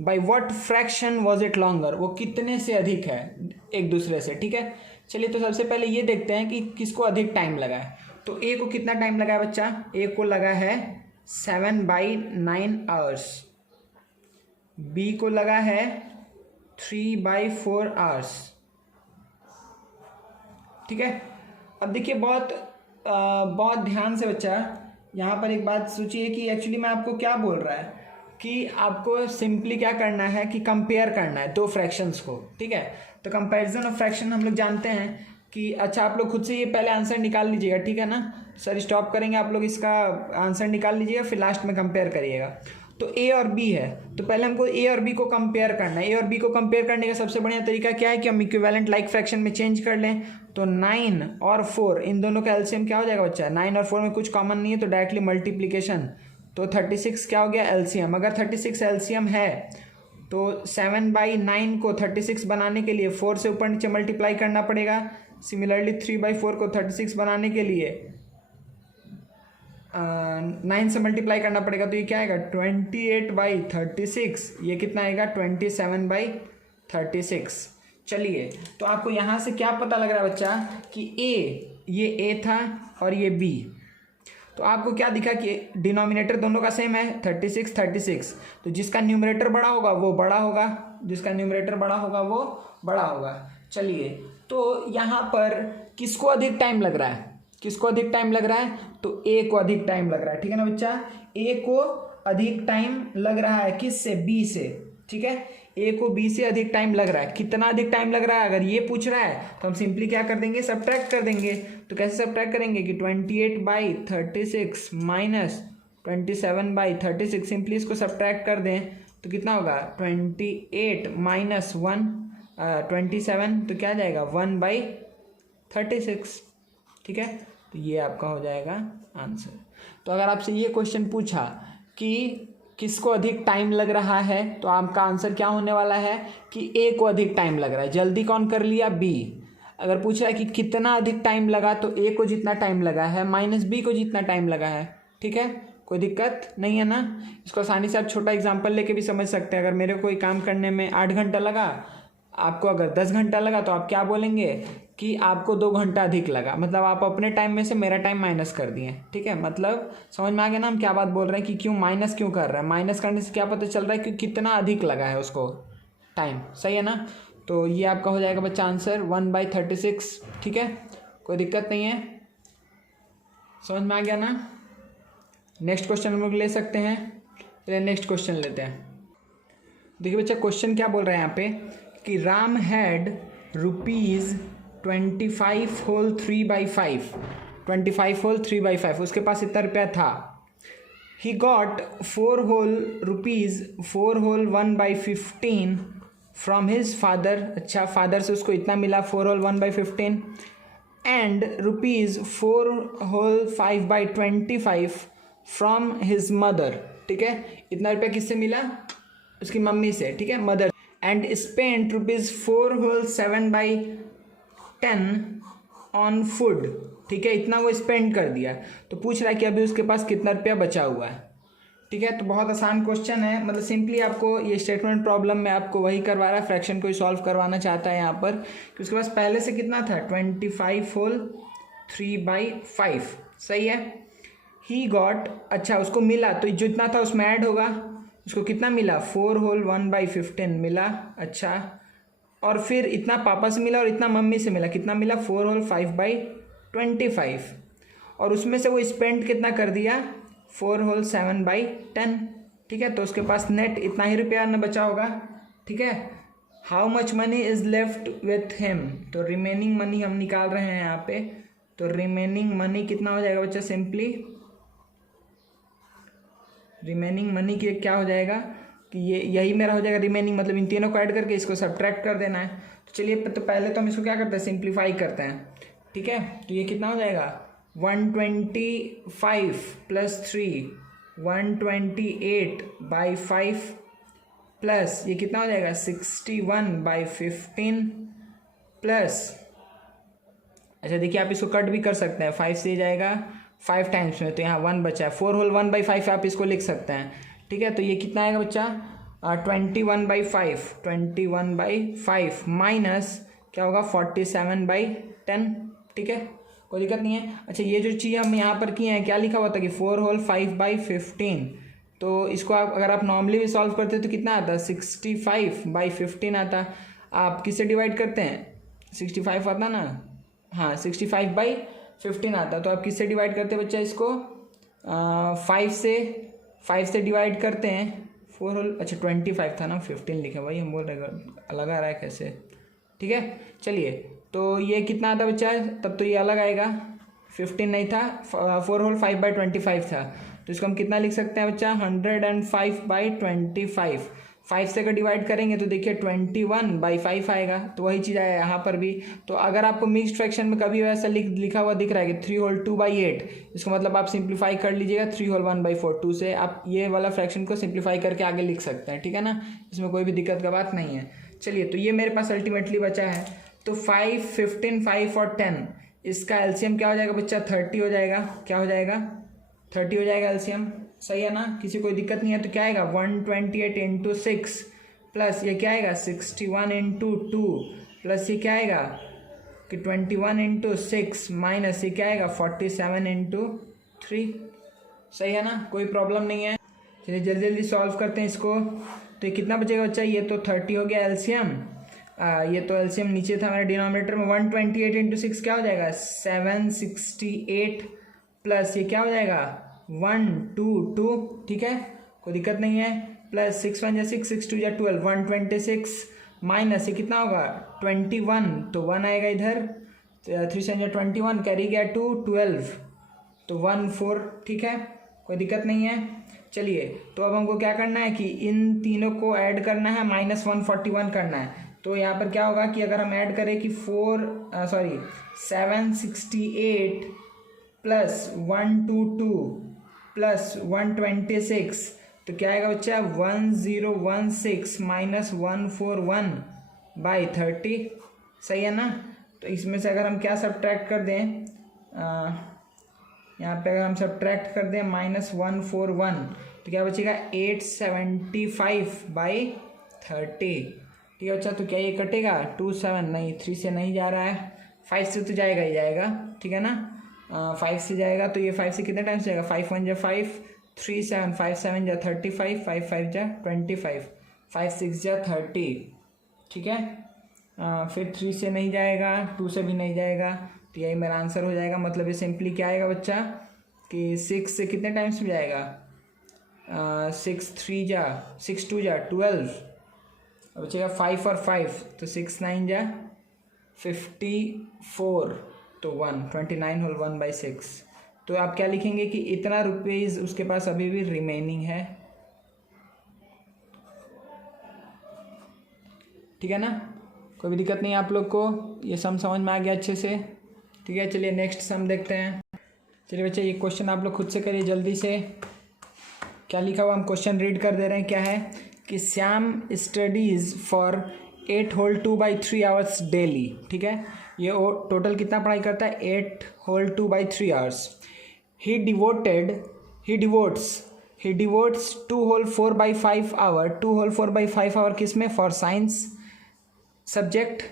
by what fraction was it longer वो कितने से अधिक है एक दूसरे से। ठीक है चलिए तो सबसे पहले ये देखते हैं कि किसको अधिक टाइम लगा है। तो ए को कितना टाइम लगा है बच्चा, ए को लगा है 7/9 आवर्स, बी को लगा है 3/4 आवर्स। ठीक है, अब देखिए बहुत ध्यान से बच्चा, यहाँ पर एक बात सोचिए कि एक्चुअली मैं आपको क्या बोल रहा है कि आपको सिंपली क्या करना है कि कंपेयर करना है दो फ्रैक्शंस को। ठीक है, तो कंपैरिजन ऑफ फ्रैक्शन हम लोग जानते हैं कि अच्छा आप लोग खुद से ये पहले आंसर निकाल लीजिएगा। ठीक है ना, सर स्टॉप करेंगे, आप लोग इसका आंसर निकाल लीजिएगा, फिर लास्ट में कंपेयर करिएगा। तो ए और बी है, तो पहले हमको ए और बी को कंपेयर करना है। ए और बी को कंपेयर करने का सबसे बढ़िया तरीका क्या है कि हम इक्विवेलेंट लाइक फ्रैक्शन में चेंज कर लें। तो 9 और 4 इन दोनों का एलसीएम क्या हो जाएगा बच्चा? 9 और 4 में कुछ कॉमन नहीं है तो डायरेक्टली मल्टीप्लीकेशन, तो 36 क्या हो गया एलसीएम। अगर 36 एलसीएम है तो 7/9 को 36 बनाने के लिए 4 से ऊपर नीचे मल्टीप्लाई करना पड़ेगा। सिमिलरली 3/4 को 36 बनाने के लिए 9 से मल्टीप्लाई करना पड़ेगा, तो ये क्या आएगा 28/36। ये कितना आएगा 27/36। चलिए, तो आपको यहाँ से क्या पता लग रहा है बच्चा कि ये ए था और ये बी, तो आपको क्या दिखा कि डिनोमिनेटर दोनों का सेम है 36। तो जिसका न्यूमरेटर बड़ा होगा वो बड़ा होगा, जिसका न्यूमरेटर बड़ा होगा वो बड़ा होगा। चलिए, तो यहाँ पर किसको अधिक टाइम लग रहा है? किसको अधिक टाइम लग रहा है? तो ए को अधिक टाइम लग रहा है। ठीक है ना बच्चा, ए को अधिक टाइम लग रहा है किससे? बी से। ठीक है, ए को बी से अधिक टाइम लग रहा है। कितना अधिक टाइम लग रहा है अगर ये पूछ रहा है तो हम सिंपली क्या कर देंगे, सब्ट्रैक्ट कर देंगे। तो कैसे सब्ट्रैक्ट करेंगे कि 28/36 माइनस 27/36, सिंपली इसको सब्ट्रैक्ट कर दें तो कितना होगा 28 माइनस 27, तो क्या जाएगा 1/36। ठीक है, तो ये आपका हो जाएगा आंसर। तो अगर आपसे ये क्वेश्चन पूछा कि किसको अधिक टाइम लग रहा है तो आपका आंसर क्या होने वाला है कि ए को अधिक टाइम लग रहा है। जल्दी कौन कर लिया? बी। अगर पूछ रहा है कि कितना अधिक टाइम लगा तो ए को जितना टाइम लगा है माइनस बी को जितना टाइम लगा है। ठीक है, कोई दिक्कत नहीं है ना। इसको आसानी से आप छोटा एग्जांपल लेके भी समझ सकते हैं। अगर मेरे कोई काम करने में 8 घंटा लगा, आपको अगर 10 घंटा लगा, तो आप क्या बोलेंगे कि आपको 2 घंटा अधिक लगा, मतलब आप अपने टाइम में से मेरा टाइम माइनस कर दिए। ठीक है, मतलब समझ में आ गया ना हम क्या बात बोल रहे हैं कि क्यों माइनस क्यों कर रहे हैं। माइनस करने से क्या पता चल रहा है कि कितना अधिक लगा है उसको टाइम। सही है ना, तो ये आपका हो जाएगा बच्चा आंसर 1/36। ठीक है, कोई दिक्कत नहीं है, समझ में आ गया ना। नेक्स्ट क्वेश्चन हम लोग ले सकते हैं। चलिए नेक्स्ट क्वेश्चन लेते हैं। देखिए बच्चा, क्वेश्चन क्या बोल रहा है यहाँ पे कि राम हैड ₹25 होल 3/5, 25 होल 3/5, उसके पास इतना रुपया था। He got 4 whole rupees 4 whole 1/15 from his father. अच्छा, फादर से उसको इतना मिला 4 whole 1/15 and ₹4 whole 5/25 from his mother. ठीक है, इतना रुपया किससे मिला? उसकी मम्मी से। ठीक है, mother. And spent ₹4 whole 7/10 on food. ठीक है, इतना वो स्पेंड कर दिया। तो पूछ रहा है कि अभी उसके पास कितना रुपया बचा हुआ है। ठीक है, तो बहुत आसान क्वेश्चन है, मतलब सिंपली आपको ये स्टेटमेंट प्रॉब्लम में आपको वही करवा रहा है, फ्रैक्शन को ही सॉल्व करवाना चाहता है यहाँ पर कि उसके पास पहले से कितना था 25 होल 3/5। सही है, ही गॉट, अच्छा उसको मिला तो जो इतना था उसमें ऐड होगा, उसको कितना मिला 4 होल 1/15 मिला। अच्छा, और फिर इतना पापा से मिला और इतना मम्मी से मिला, कितना मिला 4 होल 5/25, और उसमें से वो स्पेंड कितना कर दिया 4 होल 7/10। ठीक है, तो उसके पास नेट इतना ही रुपया न बचा होगा। ठीक है, how much money is left with him, तो रिमेनिंग मनी हम निकाल रहे हैं यहाँ पे। तो रिमेनिंग मनी कितना हो जाएगा बच्चा? सिंपली रिमेनिंग मनी की क्या हो जाएगा कि ये यही मेरा हो जाएगा रिमेनिंग, मतलब इन तीनों को ऐड करके इसको सब्ट्रैक्ट कर देना है। तो चलिए, तो पहले तो हम इसको क्या करते हैं, सिंप्लीफाई करते हैं। ठीक है, तो ये कितना हो जाएगा 125 + 3 128/5 प्लस ये कितना हो जाएगा 61/15 प्लस, अच्छा देखिए आप इसको कट भी कर सकते हैं, 5 से जाएगा 5 टाइम्स में, तो यहाँ 1 बचा है। 4 होल 1/5 आप इसको लिख सकते हैं। ठीक है, तो ये कितना आएगा बच्चा 21/5 माइनस क्या होगा 47/10। ठीक है, कोई दिक्कत नहीं है। अच्छा, ये जो चीज़ हम यहाँ पर किए हैं, क्या लिखा हुआ था कि 4 होल 5/15, तो इसको आप अगर आप नॉर्मली भी सॉल्व करते तो कितना आता, 65/15 आता। आप किससे डिवाइड करते हैं, 65 आता ना, हाँ 65/15 आता। तो आप किससे डिवाइड करते हैं बच्चा इसको, 5 से डिवाइड करते हैं। 4 होल, अच्छा 25 था ना, 15 लिखे भाई, हम बोल रहे अलग आ रहा है कैसे, ठीक है। चलिए, तो ये कितना आता बच्चा, तब तो ये अलग आएगा, 15 नहीं था, 4 होल 5/25 था। तो इसको हम कितना लिख सकते हैं बच्चा, 105/25। 5 से अगर डिवाइड करेंगे तो देखिए 21/5 आएगा। तो वही चीज़ आया यहाँ पर भी। तो अगर आपको मिक्स्ड फ्रैक्शन में कभी वैसा लिखा हुआ दिख रहा है कि 3 होल 2/8, इसको मतलब आप सिंप्लीफाई कर लीजिएगा 3 होल 1/4। 2 से आप ये वाला फ्रैक्शन को सिंप्लीफाई करके आगे लिख सकते हैं, ठीक है ना, इसमें कोई भी दिक्कत का बात नहीं है। चलिए, तो ये मेरे पास अल्टीमेटली बचा है। तो 5, 15, 5 और 10, इसका एलसीएम क्या हो जाएगा बच्चा, 30 हो जाएगा। क्या हो जाएगा, 30 हो जाएगा एलसीएम, सही है ना, किसी कोई दिक्कत नहीं है। तो क्या आएगा, 128 इंटू 6 प्लस ये क्या आएगा 61 इंटू 2 प्लस ये क्या आएगा कि 21 इंटू 6 माइनस ये क्या आएगा 47 इंटू 3, सही है ना, कोई प्रॉब्लम नहीं है। चलिए जल्दी जल्दी सॉल्व करते हैं इसको। तो ये कितना बचेगा बच्चा, ये तो 30 हो गया एलसीएम, ये तो एलसीएम नीचे था हमारे डिनोमिनेटर में। 128 इंटू 6 क्या हो जाएगा, 768 प्लस ये क्या हो जाएगा 122, ठीक है, कोई दिक्कत नहीं है। प्लस 6 1 6, 6 2 12, 126 माइनस ये कितना होगा 21, तो 1 आएगा इधर, 3 7 21, कैरी गया 2 12, तो 1 4, ठीक है, कोई दिक्कत नहीं है। चलिए, तो अब हमको क्या करना है कि इन तीनों को ऐड करना है, -141 करना है। तो यहाँ पर क्या होगा कि अगर हम ऐड करें कि 768 प्लस 122 प्लस 126, तो क्या आएगा बच्चा 1016 माइनस 141/30, सही है ना। तो इसमें से अगर हम क्या सब्ट्रैक्ट कर दें, यहाँ पे अगर हम सब्ट्रैक्ट कर दें -141, तो क्या बचेगा 875/30, ठीक है। अच्छा, तो क्या ये कटेगा 27, नहीं 3 से नहीं जा रहा है, 5 से तो जाएगा ही जाएगा, ठीक है ना, 5 से जाएगा। तो ये 5 से कितने टाइम्स जाएगा, 5 1 जा 5, 3 7, 5 7 जा 35, 5 5 जा 25, 5 6 जा 30, ठीक है। फिर 3 से नहीं जाएगा, 2 से भी नहीं जाएगा, तो यही मेरा आंसर हो जाएगा। मतलब ये सिंपली क्या आएगा बच्चा कि 6 से कितने टाइम्स में जाएगा, 6 3 जा 6 2 जा 12, अब बचेगा 5 और 5, तो 6 9 जा 54, तो 1 29 होल 1/6। तो आप क्या लिखेंगे कि इतना रुपीज़ उसके पास अभी भी रिमेनिंग है, ठीक है ना, कोई भी दिक्कत नहीं है आप लोग को, ये सम समझ में आ गया अच्छे से, ठीक है। चलिए नेक्स्ट सम देखते हैं। चलिए बच्चे, ये क्वेश्चन आप लोग खुद से करिए जल्दी से। क्या लिखा हुआ, हम क्वेश्चन रीड कर दे रहे हैं। क्या है कि Shyam studies for 8 whole 2/3 hours daily, ठीक है। ये टोटल कितना पढ़ाई करता है, 8 whole 2/3 hours. He devotes 2 whole 4/5 hour, 2 whole 4/5 hour किस में, for science subject,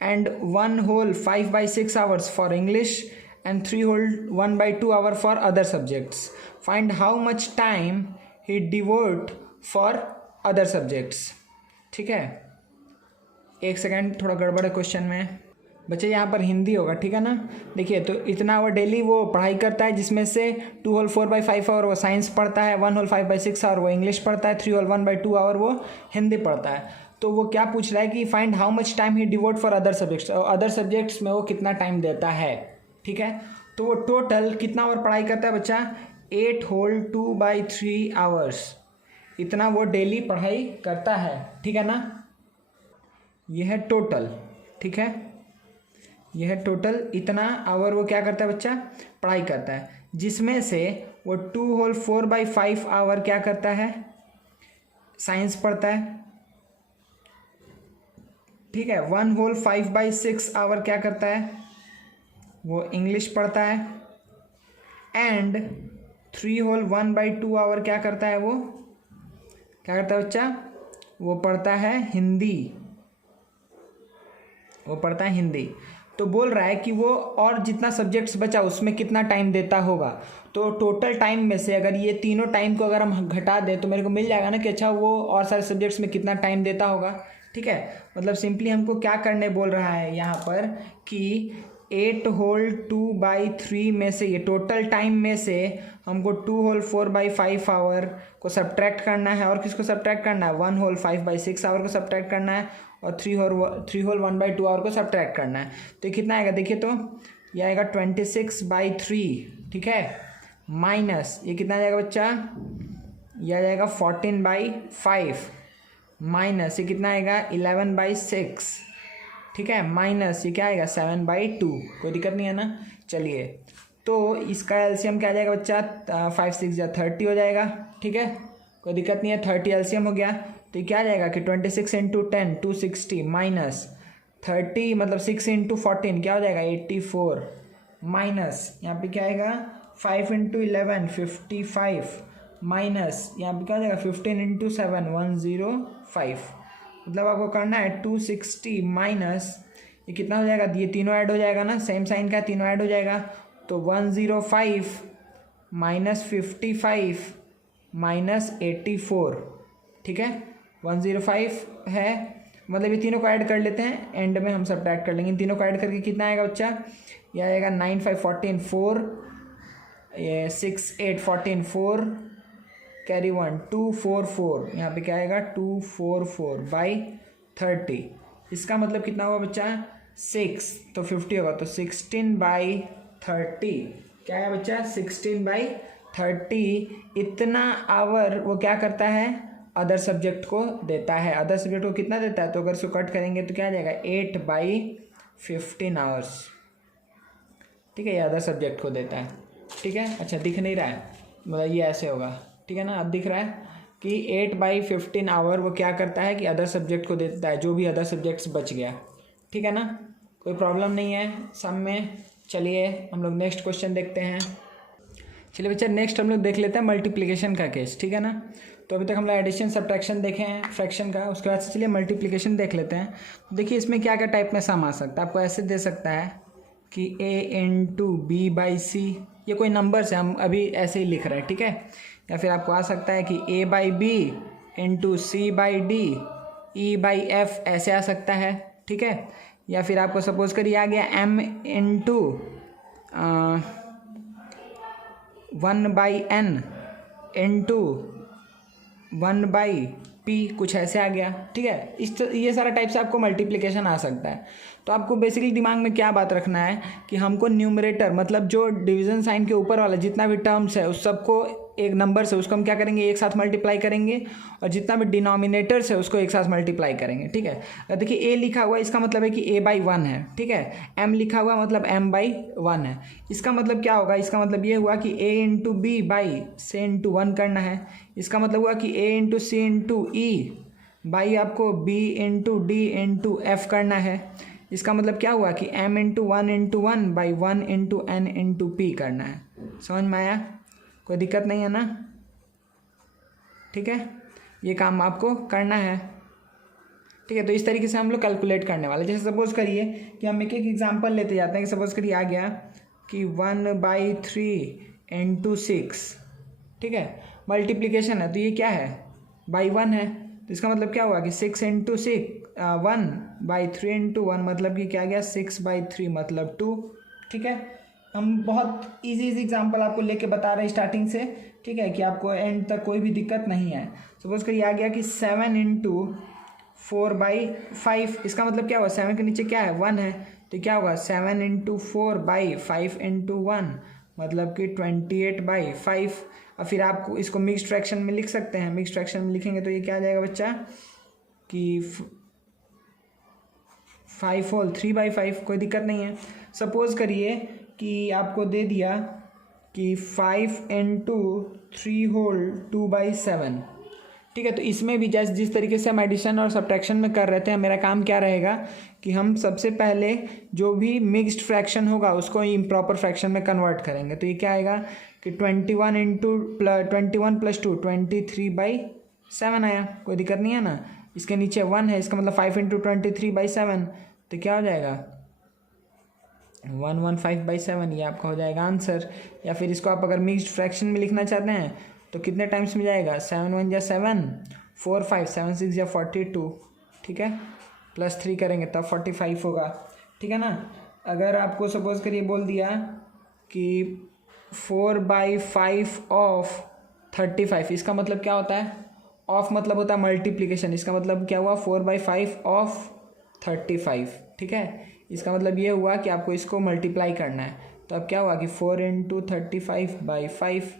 and 1 whole 5/6 hours for English and 3 whole 1/2 hour for other subjects. Find how much time he devote for other subjects. ठीक है, एक second, थोड़ा गड़बड़ है question में बच्चे, यहाँ पर हिंदी होगा, ठीक है ना। देखिए, तो इतना वो डेली वो पढ़ाई करता है, जिसमें से 2 होल 4/5 आवर वो साइंस पढ़ता है, 1 होल 5/6 आवर वो इंग्लिश पढ़ता है, 3 होल 1/2 आवर वो हिंदी पढ़ता है। तो वो क्या पूछ रहा है कि find how much time he devote for other subjects, other subjects में वो कितना टाइम देता है, ठीक है। तो वो टोटल कितना और पढ़ाई करता है बच्चा, 8 होल 2/3 आवर्स, इतना वो डेली पढ़ाई करता है, ठीक है ना। यह है टोटल, ठीक है, यह है टोटल, इतना आवर वो क्या करता है बच्चा, पढ़ाई करता है, जिसमें से वो 2 होल 4/5 आवर क्या करता है, साइंस पढ़ता है, ठीक है। 1 होल 5/6 आवर क्या करता है, वो इंग्लिश पढ़ता है, एंड 3 होल 1/2 आवर क्या करता है, वो क्या करता है बच्चा, वो पढ़ता है हिंदी, वो पढ़ता है हिंदी। तो बोल रहा है कि वो और जितना सब्जेक्ट्स बचा उसमें कितना टाइम देता होगा। तो टोटल टाइम में से अगर ये तीनों टाइम को अगर हम घटा दें तो मेरे को मिल जाएगा ना कि अच्छा वो और सारे सब्जेक्ट्स में कितना टाइम देता होगा। ठीक है, मतलब सिंपली हमको क्या करने बोल रहा है यहाँ पर कि 8 होल 2/3 में से ये टोटल टाइम में से हमको 2 होल 4/5 आवर को सब्ट्रैक्ट करना है। और किसको सब्ट्रैक्ट करना है? 1 होल 5/6 आवर को सब्ट्रैक्ट करना है और 3 होल 1/2 आवर को सब्ट्रैक्ट करना है। तो ये कितना आएगा देखिए, तो ये आएगा 26/3। ठीक है, माइनस ये कितना आ जाएगा बच्चा? ये आ जाएगा 14/5 माइनस ये कितना आएगा? 11/6। ठीक है, माइनस ये क्या आएगा? 7/2। कोई दिक्कत नहीं है ना। चलिए, तो इसका एलसीएम क्या आ जाएगा बच्चा? 5 6 या 30 हो जाएगा। ठीक है, कोई दिक्कत नहीं है, 30 एलसीएम हो गया। तो ये क्या आ जाएगा कि 26 × 10 260 माइनस 30 मतलब 6 × 14 क्या हो जाएगा? 84 माइनस यहाँ पे क्या आएगा? 5 × 11 55 माइनस यहाँ पे क्या हो जाएगा? 15 × 7 105। मतलब आपको करना है 260 माइनस ये कितना हो जाएगा? ये तीनों ऐड हो जाएगा ना, सेम साइन का तीनों ऐड हो जाएगा। तो 105 माइनस 55 माइनस 84। ठीक है, 105 है, मतलब ये तीनों को ऐड कर लेते हैं, एंड में हम सब्ट्रैक्ट कर लेंगे। इन तीनों को ऐड करके कितना आएगा बच्चा? ये आएगा 9 5 14 4, ये 6 8 14 4, कैरी 1 244, यहाँ पे क्या आएगा? 244/30। इसका मतलब कितना होगा बच्चा? 6, तो 50 होगा, तो 16/30 क्या है बच्चा? 16/30 इतना आवर वो क्या करता है? अदर सब्जेक्ट को देता है। अदर सब्जेक्ट को कितना देता है? तो अगर इसको कट करेंगे तो क्या आ जाएगा? 8/15 आवर्स। ठीक है, ये अदर सब्जेक्ट को देता है। ठीक है, अच्छा दिख नहीं रहा है, मतलब ये ऐसे होगा। ठीक है ना, अब दिख रहा है कि 8/15 आवर वो क्या करता है कि अदर सब्जेक्ट को देता है, जो भी अदर सब्जेक्ट्स बच गया। ठीक है ना, कोई प्रॉब्लम नहीं है सम में। चलिए हम लोग नेक्स्ट क्वेश्चन देखते हैं। चलिए बच्चा, नेक्स्ट हम लोग देख लेते हैं मल्टीप्लिकेशन का केस। ठीक है ना, तो अभी तक हम लोग एडिशन सब्ट्रैक्शन देखे हैं फ्रैक्शन का, उसके बाद से चलिए मल्टीप्लिकेशन देख लेते हैं। देखिए इसमें क्या क्या टाइप में सम आ सकता है। आपको ऐसे दे सकता है कि a × b/c, ये कोई नंबर्स है, हम अभी ऐसे ही लिख रहे हैं। ठीक है, या फिर आपको आ सकता है कि a/b × c/d e/f, ऐसे आ सकता है। ठीक है, या फिर आपको सपोज करिए आ गया m × 1/n × 1/p, कुछ ऐसे आ गया। ठीक है, ये सारा टाइप से आपको मल्टीप्लिकेशन आ सकता है। तो आपको बेसिकली दिमाग में क्या बात रखना है कि हमको न्यूमरेटर मतलब जो डिवीजन साइन के ऊपर वाला जितना भी टर्म्स है उस सबको एक नंबर से उसको हम क्या करेंगे? एक साथ मल्टीप्लाई करेंगे, और जितना भी डिनोमिनेटर्स है उसको एक साथ मल्टीप्लाई करेंगे। ठीक है, देखिए a लिखा हुआ है, इसका मतलब है कि a/1 है। ठीक है, m लिखा हुआ मतलब m/1 है। इसका मतलब क्या होगा? इसका मतलब ये हुआ कि a × b/c × 1 करना है। इसका मतलब हुआ कि a × c × e बाई आपको b × d × f करना है। इसका मतलब क्या हुआ कि m × 1 × 1/1 × n × p करना है। समझ में आया? कोई दिक्कत नहीं है ना। ठीक है, ये काम आपको करना है। ठीक है, तो इस तरीके से हम लोग कैलकुलेट करने वाले। जैसे सपोज करिए कि हम एक एक एग्जांपल लेते जाते हैं कि सपोज करिए आ गया कि 1/3 × 6। ठीक है, मल्टीप्लिकेशन है तो ये क्या है? बाई 1 है। तो इसका मतलब क्या हुआ कि 6 × 6 1/3 × 1 मतलब कि क्या गया? 6/3 मतलब 2। ठीक है, हम बहुत इजी एग्जांपल आपको लेके बता रहे हैं स्टार्टिंग से। ठीक है, कि आपको एंड तक कोई भी दिक्कत नहीं है। सपोज करिए आ गया कि 7 × 4/5। इसका मतलब क्या हुआ? 7 के नीचे क्या है? 1 है, तो क्या होगा? 7 × 4/5 × 1 मतलब कि 28/5। और फिर आप इसको मिक्स्ड फ्रैक्शन में लिख सकते हैं। मिक्स्ड फ्रैक्शन में लिखेंगे तो ये क्या आ जाएगा बच्चा कि 5 होल 3/5। कोई दिक्कत नहीं है। सपोज करिए कि आपको दे दिया कि 5 × 3 होल 2/7। ठीक है, तो इसमें भी जैसे जिस तरीके से हम एडिशन और सब्ट्रैक्शन में कर रहे थे, मेरा काम क्या रहेगा कि हम सबसे पहले जो भी मिक्स्ड फ्रैक्शन होगा उसको इम्प्रॉपर फ्रैक्शन में कन्वर्ट करेंगे। तो ये क्या आएगा कि 21 + 2 23/7 आया। कोई दिक्कत नहीं है ना। इसके नीचे 1 है, इसका मतलब 5 × 23/7, तो क्या हो जाएगा 115/7 ये आपका हो जाएगा आंसर। या फिर इसको आप अगर मिक्स्ड फ्रैक्शन में लिखना चाहते हैं तो कितने टाइम्स में जाएगा, 7 1 या 7, 4 5, 7 6 या 42, ठीक है, +3 करेंगे तब 45 होगा, ठीक है ना। अगर आपको सपोज करिए बोल दिया कि 4/5 ऑफ 35, इसका मतलब क्या होता है, ऑफ मतलब होता है मल्टीप्लिकेशन, इसका मतलब क्या हुआ 4/5 ऑफ 35, ठीक है। इसका मतलब ये हुआ कि आपको इसको मल्टीप्लाई करना है, तो अब क्या हुआ कि 4 × 35/5।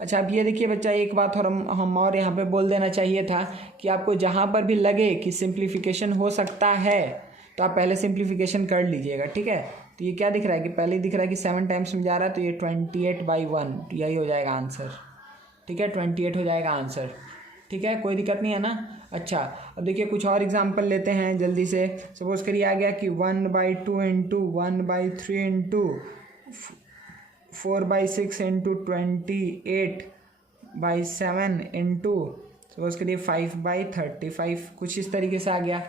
अच्छा अब ये देखिए बच्चा, एक बात और हम और यहाँ पे बोल देना चाहिए था कि आपको जहाँ पर भी लगे कि सिंप्लीफिकेशन हो सकता है तो आप पहले सिंप्लीफिकेशन कर लीजिएगा, ठीक है। तो ये क्या दिख रहा है कि पहले दिख रहा है कि 7 टाइम्स में जा रहा है, तो ये 28/1 यही हो जाएगा आंसर, ठीक है, 28 हो जाएगा आंसर, ठीक है, कोई दिक्कत नहीं है ना। अच्छा अब देखिए कुछ और एग्जांपल लेते हैं जल्दी से। सपोज करिए आ गया कि 1/2 × 1/3 × 4/6 × 28/7 सपोज करिए 5/35, कुछ इस तरीके से आ गया,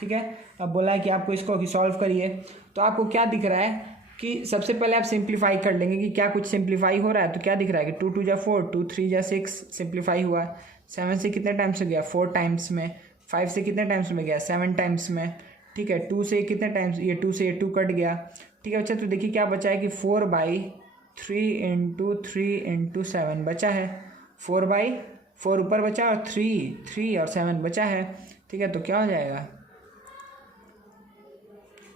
ठीक है। अब बोला है कि आपको इसको सॉल्व करिए, तो आपको क्या दिख रहा है कि सबसे पहले आप सिंप्लीफाई कर लेंगे कि क्या कुछ सिंप्लीफाई हो रहा है। तो क्या दिख रहा है कि 2 2 = 4, 2 3 = 6 सिंप्लीफाई हुआ, 7 से कितने टाइम्स में गया, 4 टाइम्स में, 5 से कितने टाइम्स में गया, 7 टाइम्स में, ठीक है, 2 से कितने टाइम्स, ये 2 से ये 2 कट गया, ठीक है बच्चा। तो देखिए क्या बचा है कि 4/3 × 3 × 7 बचा है, 4/4 ऊपर बचा और 3 और 7 बचा है, ठीक है। तो क्या हो जाएगा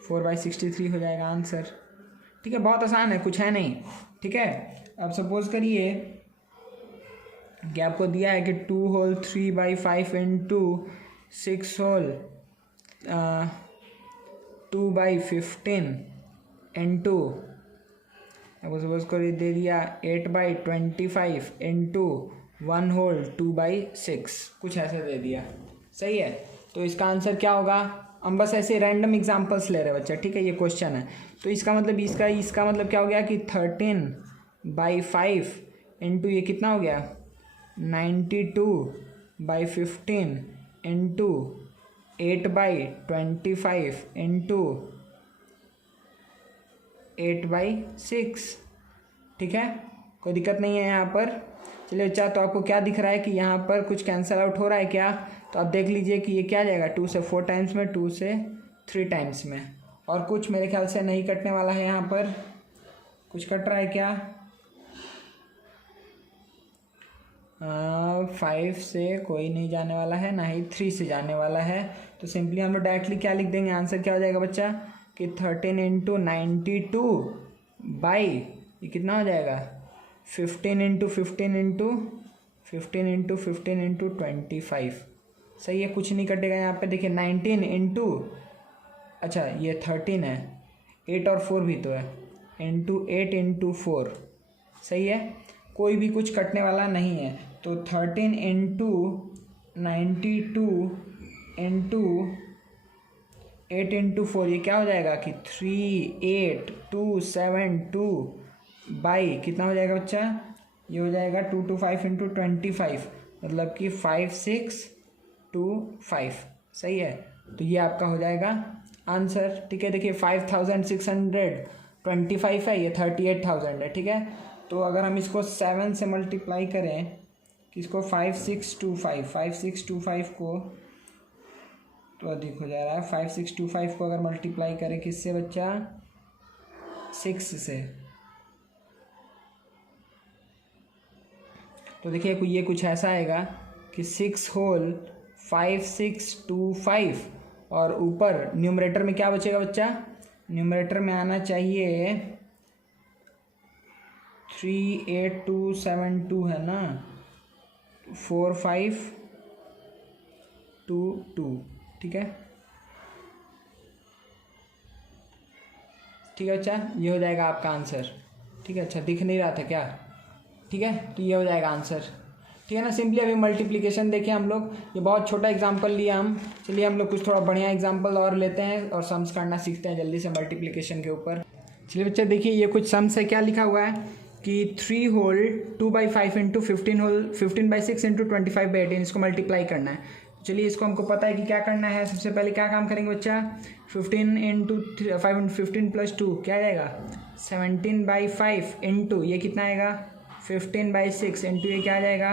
4/63 हो जाएगा आंसर, ठीक है, बहुत आसान है, कुछ है नहीं, ठीक है। अब सपोज करिए कि आपको दिया है कि 2 होल 3/5 × 6 होल 2/15 आपको सपोज करिए दे दिया 8/25 × 1 होल 2/6, कुछ ऐसे दे दिया, सही है। तो इसका आंसर क्या होगा, हम बस ऐसे रैंडम एग्जांपल्स ले रहे हैं बच्चा, ठीक है, ये क्वेश्चन है। तो इसका मतलब इसका मतलब क्या हो गया कि 13/5 × ये कितना हो गया 92/15 × 8/25 × 8/6, ठीक है, कोई दिक्कत नहीं है यहाँ पर। चलिए अच्छा, तो आपको क्या दिख रहा है कि यहाँ पर कुछ कैंसिल आउट हो रहा है क्या, तो आप देख लीजिए कि ये क्या जाएगा 2 से 4 टाइम्स में, 2 से 3 टाइम्स में, और कुछ मेरे ख्याल से नहीं कटने वाला है, यहाँ पर कुछ कट रहा है क्या, 5 से कोई नहीं जाने वाला है, ना ही 3 से जाने वाला है। तो सिंपली हम लोग डायरेक्टली क्या लिख देंगे, आंसर क्या हो जाएगा बच्चा कि 13 × 92 बाई ये कितना हो जाएगा 15 × 15 × 15 × 15 × 25, सही है, कुछ नहीं कटेगा यहाँ पे। देखिए 19 × अच्छा ये 13 है, 8 और 4 भी तो है, × 8 × 4, सही है, कोई भी कुछ कटने वाला नहीं है। तो 13 × 92 × 8 × 4 ये क्या हो जाएगा कि 38,272 बाई कितना हो जाएगा बच्चा, ये हो जाएगा 225 × 25, मतलब कि 5625, सही है। तो ये आपका हो जाएगा आंसर, ठीक है। देखिए 5625 है, ये 38,000 है, ठीक है। तो अगर हम इसको 7 से मल्टीप्लाई करें कि इसको 5625 को, तो अधिक हो जा रहा है, 5625 को अगर मल्टीप्लाई करें किससे बच्चा 6 से, तो देखिए ये कुछ ऐसा आएगा कि 6 होल 5625 और ऊपर न्यूमरेटर में क्या बचेगा बच्चा, न्यूमरेटर में आना चाहिए 38272 है ना, 4522, ठीक है, ठीक है बच्चा, ये हो जाएगा आपका आंसर, ठीक है। अच्छा दिख नहीं रहा था क्या, ठीक है, तो ये हो जाएगा आंसर, ठीक है ना। सिंपली अभी मल्टीप्लिकेशन देखें हम लोग, ये बहुत छोटा एग्जांपल लिया हम, चलिए हम लोग कुछ थोड़ा बढ़िया एग्जांपल और लेते हैं और सम्स करना सीखते हैं जल्दी से मल्टीप्लिकेशन के ऊपर। चलिए बच्चे देखिए ये कुछ सम्स है, क्या लिखा हुआ है कि 3 होल 2/5 × 15 होल 15/6 × 25/18, इसको मल्टीप्लाई करना है। चलिए इसको हमको पता है कि क्या करना है। सबसे पहले क्या काम करेंगे बच्चा, 15 इंटू 5, 15 + 2 क्या आएगा 17/5 इंटू ये कितना आएगा 15/6 इंटू ये क्या आ जाएगा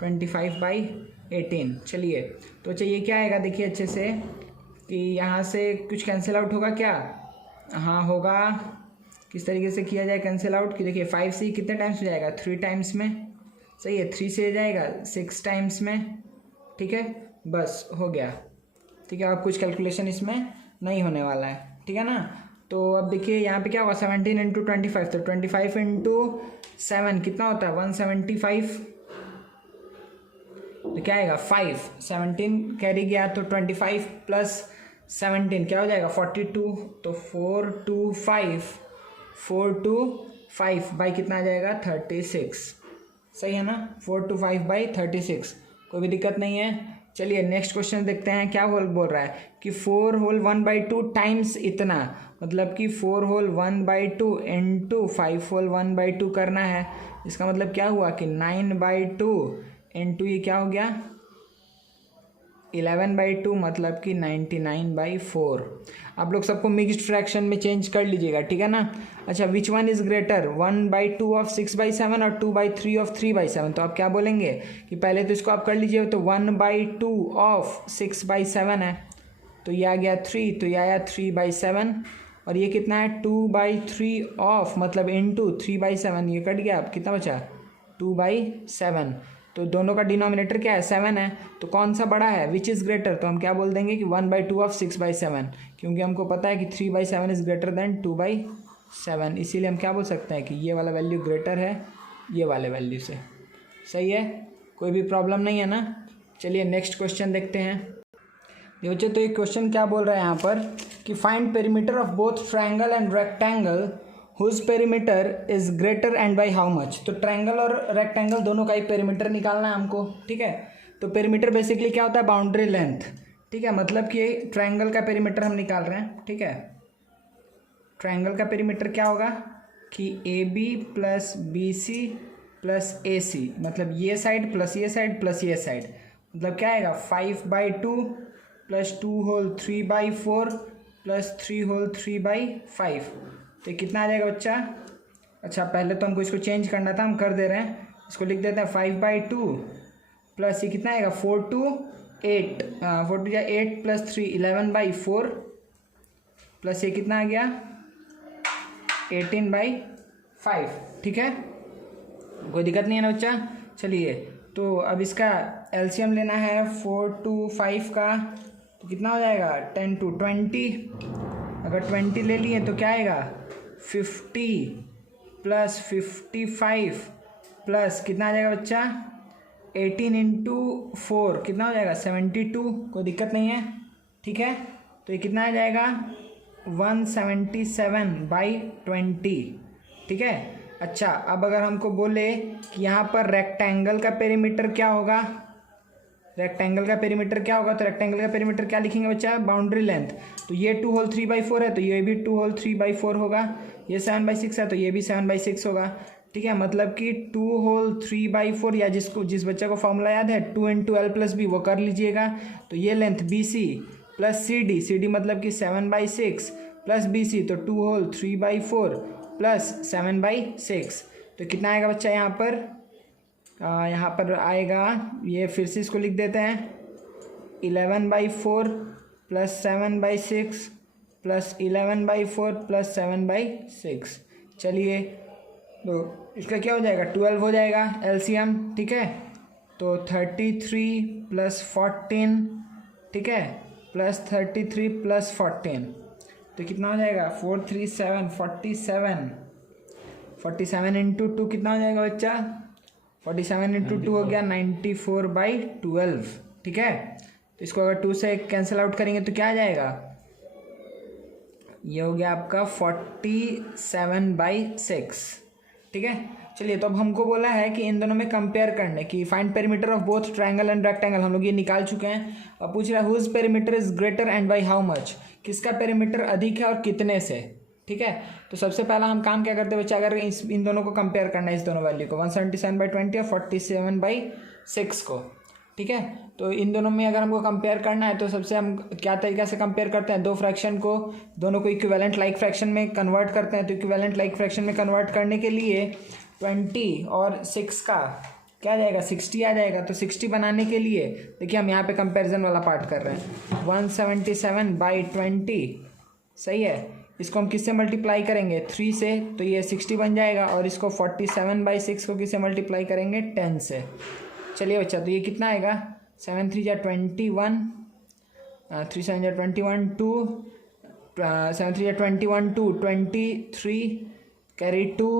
25/18। चलिए तो अच्छा ये क्या आएगा, देखिए अच्छे से कि यहाँ से कुछ कैंसिल आउट होगा क्या, हाँ होगा। किस तरीके से किया जाए कैंसिल आउट, कि देखिए 5 से कितने टाइम्स हो जाएगा 3 टाइम्स में, सही है। 3 से जाएगा 6 टाइम्स में, ठीक है, बस हो गया, ठीक है। अब कुछ कैलकुलेशन इसमें नहीं होने वाला है, ठीक है ना। तो अब देखिए यहाँ पे क्या होगा 17 इंटू 25, तो 25 इंटू 7 कितना होता है 175, तो क्या आएगा 5, 17 कैरी गया तो 25 + 17 क्या हो जाएगा 42, तो 4 to 5 बाई कितना आ जाएगा 36, सही है ना, 4 to 5/36, कोई भी दिक्कत नहीं है। चलिए नेक्स्ट क्वेश्चन देखते हैं क्या बोल रहा है कि 4 होल 1/2 टाइम्स इतना, मतलब कि 4 होल 1/2 इंटू 5 होल 1/2 करना है। इसका मतलब क्या हुआ कि 9/2 इंटू ये क्या हो गया 11/2, मतलब कि 99/4। आप लोग सबको मिक्स्ड फ्रैक्शन में चेंज कर लीजिएगा, ठीक है ना। अच्छा which one is greater 1/2 of 6/7 और 2/3 ऑफ 3/7, तो आप क्या बोलेंगे कि पहले तो इसको आप कर लीजिए, तो 1/2 ऑफ 6/7 है तो ये आ गया 3, तो ये आया 3/7, और ये कितना है 2/3 ऑफ मतलब इंटू 3/7, ये कट गया, अब कितना बचा 2/7, तो दोनों का डिनोमिनेटर क्या है 7 है, तो कौन सा बड़ा है विच इज़ ग्रेटर, तो हम क्या बोल देंगे कि 1/2 ऑफ 6/7, क्योंकि हमको पता है कि 3/7 इज़ ग्रेटर देन 2/7, इसीलिए हम क्या बोल सकते हैं कि ये वाला वैल्यू ग्रेटर है ये वाले वैल्यू से, सही है, कोई भी प्रॉब्लम नहीं है ना। चलिए नेक्स्ट क्वेश्चन देखते हैं। ये बच्चे तो एक क्वेश्चन क्या बोल रहा है यहाँ पर कि find perimeter of both triangle and rectangle whose perimeter is greater and by how much. तो ट्रायंगल और रेक्टेंगल दोनों का ही पेरीमीटर निकालना है हमको, ठीक है। तो पेरीमीटर बेसिकली क्या होता है बाउंड्री लेंथ, ठीक है, मतलब कि ट्रायंगल का पेरीमीटर हम निकाल रहे हैं, ठीक है। ट्रायंगल का पेरीमीटर क्या होगा कि AB + BC + AC, मतलब ये साइड प्लस ये साइड प्लस ये साइड, मतलब क्या आएगा 5/2 + 2 होल 3/4 + 3 होल 3/5, तो कितना आ जाएगा बच्चा। अच्छा पहले तो हमको इसको चेंज करना था, हम कर दे रहे हैं, इसको लिख देते हैं 5/2 प्लस ये कितना आएगा 4 to 8, 4 to 8 + 3 11/4 प्लस ये कितना आ गया 18/5, ठीक है, कोई दिक्कत नहीं है ना बच्चा। चलिए तो अब इसका एलसीएम लेना है 4 to 5 का, तो कितना हो जाएगा 10 to 20, अगर 20 ले लिए तो क्या आएगा 50 + 55 प्लस कितना आ जाएगा बच्चा 18 इंटू 4 कितना हो जाएगा 72, कोई दिक्कत नहीं है, ठीक है। तो ये कितना आ जाएगा 177/20, ठीक है। अच्छा अब अगर हमको बोले कि यहाँ पर रेक्टेंगल का पेरीमीटर क्या होगा, रेक्टेंगल का पेरीमीटर क्या होगा, तो रेक्टेंगल का पेरीमीटर क्या लिखेंगे बच्चा बाउंड्री लेंथ, तो ये 2 होल 3/4 है तो ये भी 2 होल 3/4 होगा, ये 7/6 है तो ये भी 7/6 होगा, ठीक है। मतलब कि 2 होल 3/4 या जिस बच्चे को फॉर्मूला याद है 2 × L + B वो कर लीजिएगा, तो ये लेंथ BC + CD मतलब कि 7/6 + BC तो 2 होल 3/4 + 7/6, तो कितना आएगा बच्चा यहाँ पर आएगा, ये फिर से इसको लिख देते हैं 11/4 + 7/6 + 11/4 + 7/6। चलिए तो इसका क्या हो जाएगा 12 हो जाएगा एलसीएम, ठीक है। तो 33 + 14, ठीक है, +33 + 14 तो कितना हो जाएगा 437 47 इंटू 2 कितना हो जाएगा बच्चा 47 इंटू 2 हो गया 94/12, ठीक है। तो इसको अगर 2 से कैंसिल आउट करेंगे तो क्या आ जाएगा, ये हो गया आपका 47/6, ठीक है। चलिए तो अब हमको बोला है कि इन दोनों में कंपेयर करने की find perimeter of both triangle and rectangle, हम लोग ये निकाल चुके हैं। अब पूछ रहा है whose perimeter is greater and by how much, किसका पेरीमीटर अधिक है और कितने से, ठीक है। तो सबसे पहला हम काम क्या करते हैं बच्चा, अगर इन दोनों को कंपेयर करना है, इस दोनों वैल्यू को 177/20 और 47/6 को, ठीक है। तो इन दोनों में अगर हमको कंपेयर करना है तो सबसे हम क्या तरीका से कंपेयर करते हैं, दो फ्रैक्शन को, दोनों को इक्विवेलेंट लाइक फ्रैक्शन में कन्वर्ट करते हैं। तो इक्विवेलेंट लाइक फ्रैक्शन में कन्वर्ट करने के लिए 20 और 6 का क्या आ जाएगा, 60 आ जाएगा। तो 60 बनाने के लिए देखिए हम यहाँ पे कंपैरिजन वाला पार्ट कर रहे हैं, 177/20 सही है। इसको हम किससे मल्टीप्लाई करेंगे, 3 से, तो ये 60 बन जाएगा। और इसको 47/6 को किससे मल्टीप्लाई करेंगे, 10 से। चलिए बच्चा, तो ये कितना आएगा, 7 3 21, 3 7 21, 2 7 3 21, 2 23 कैरी 2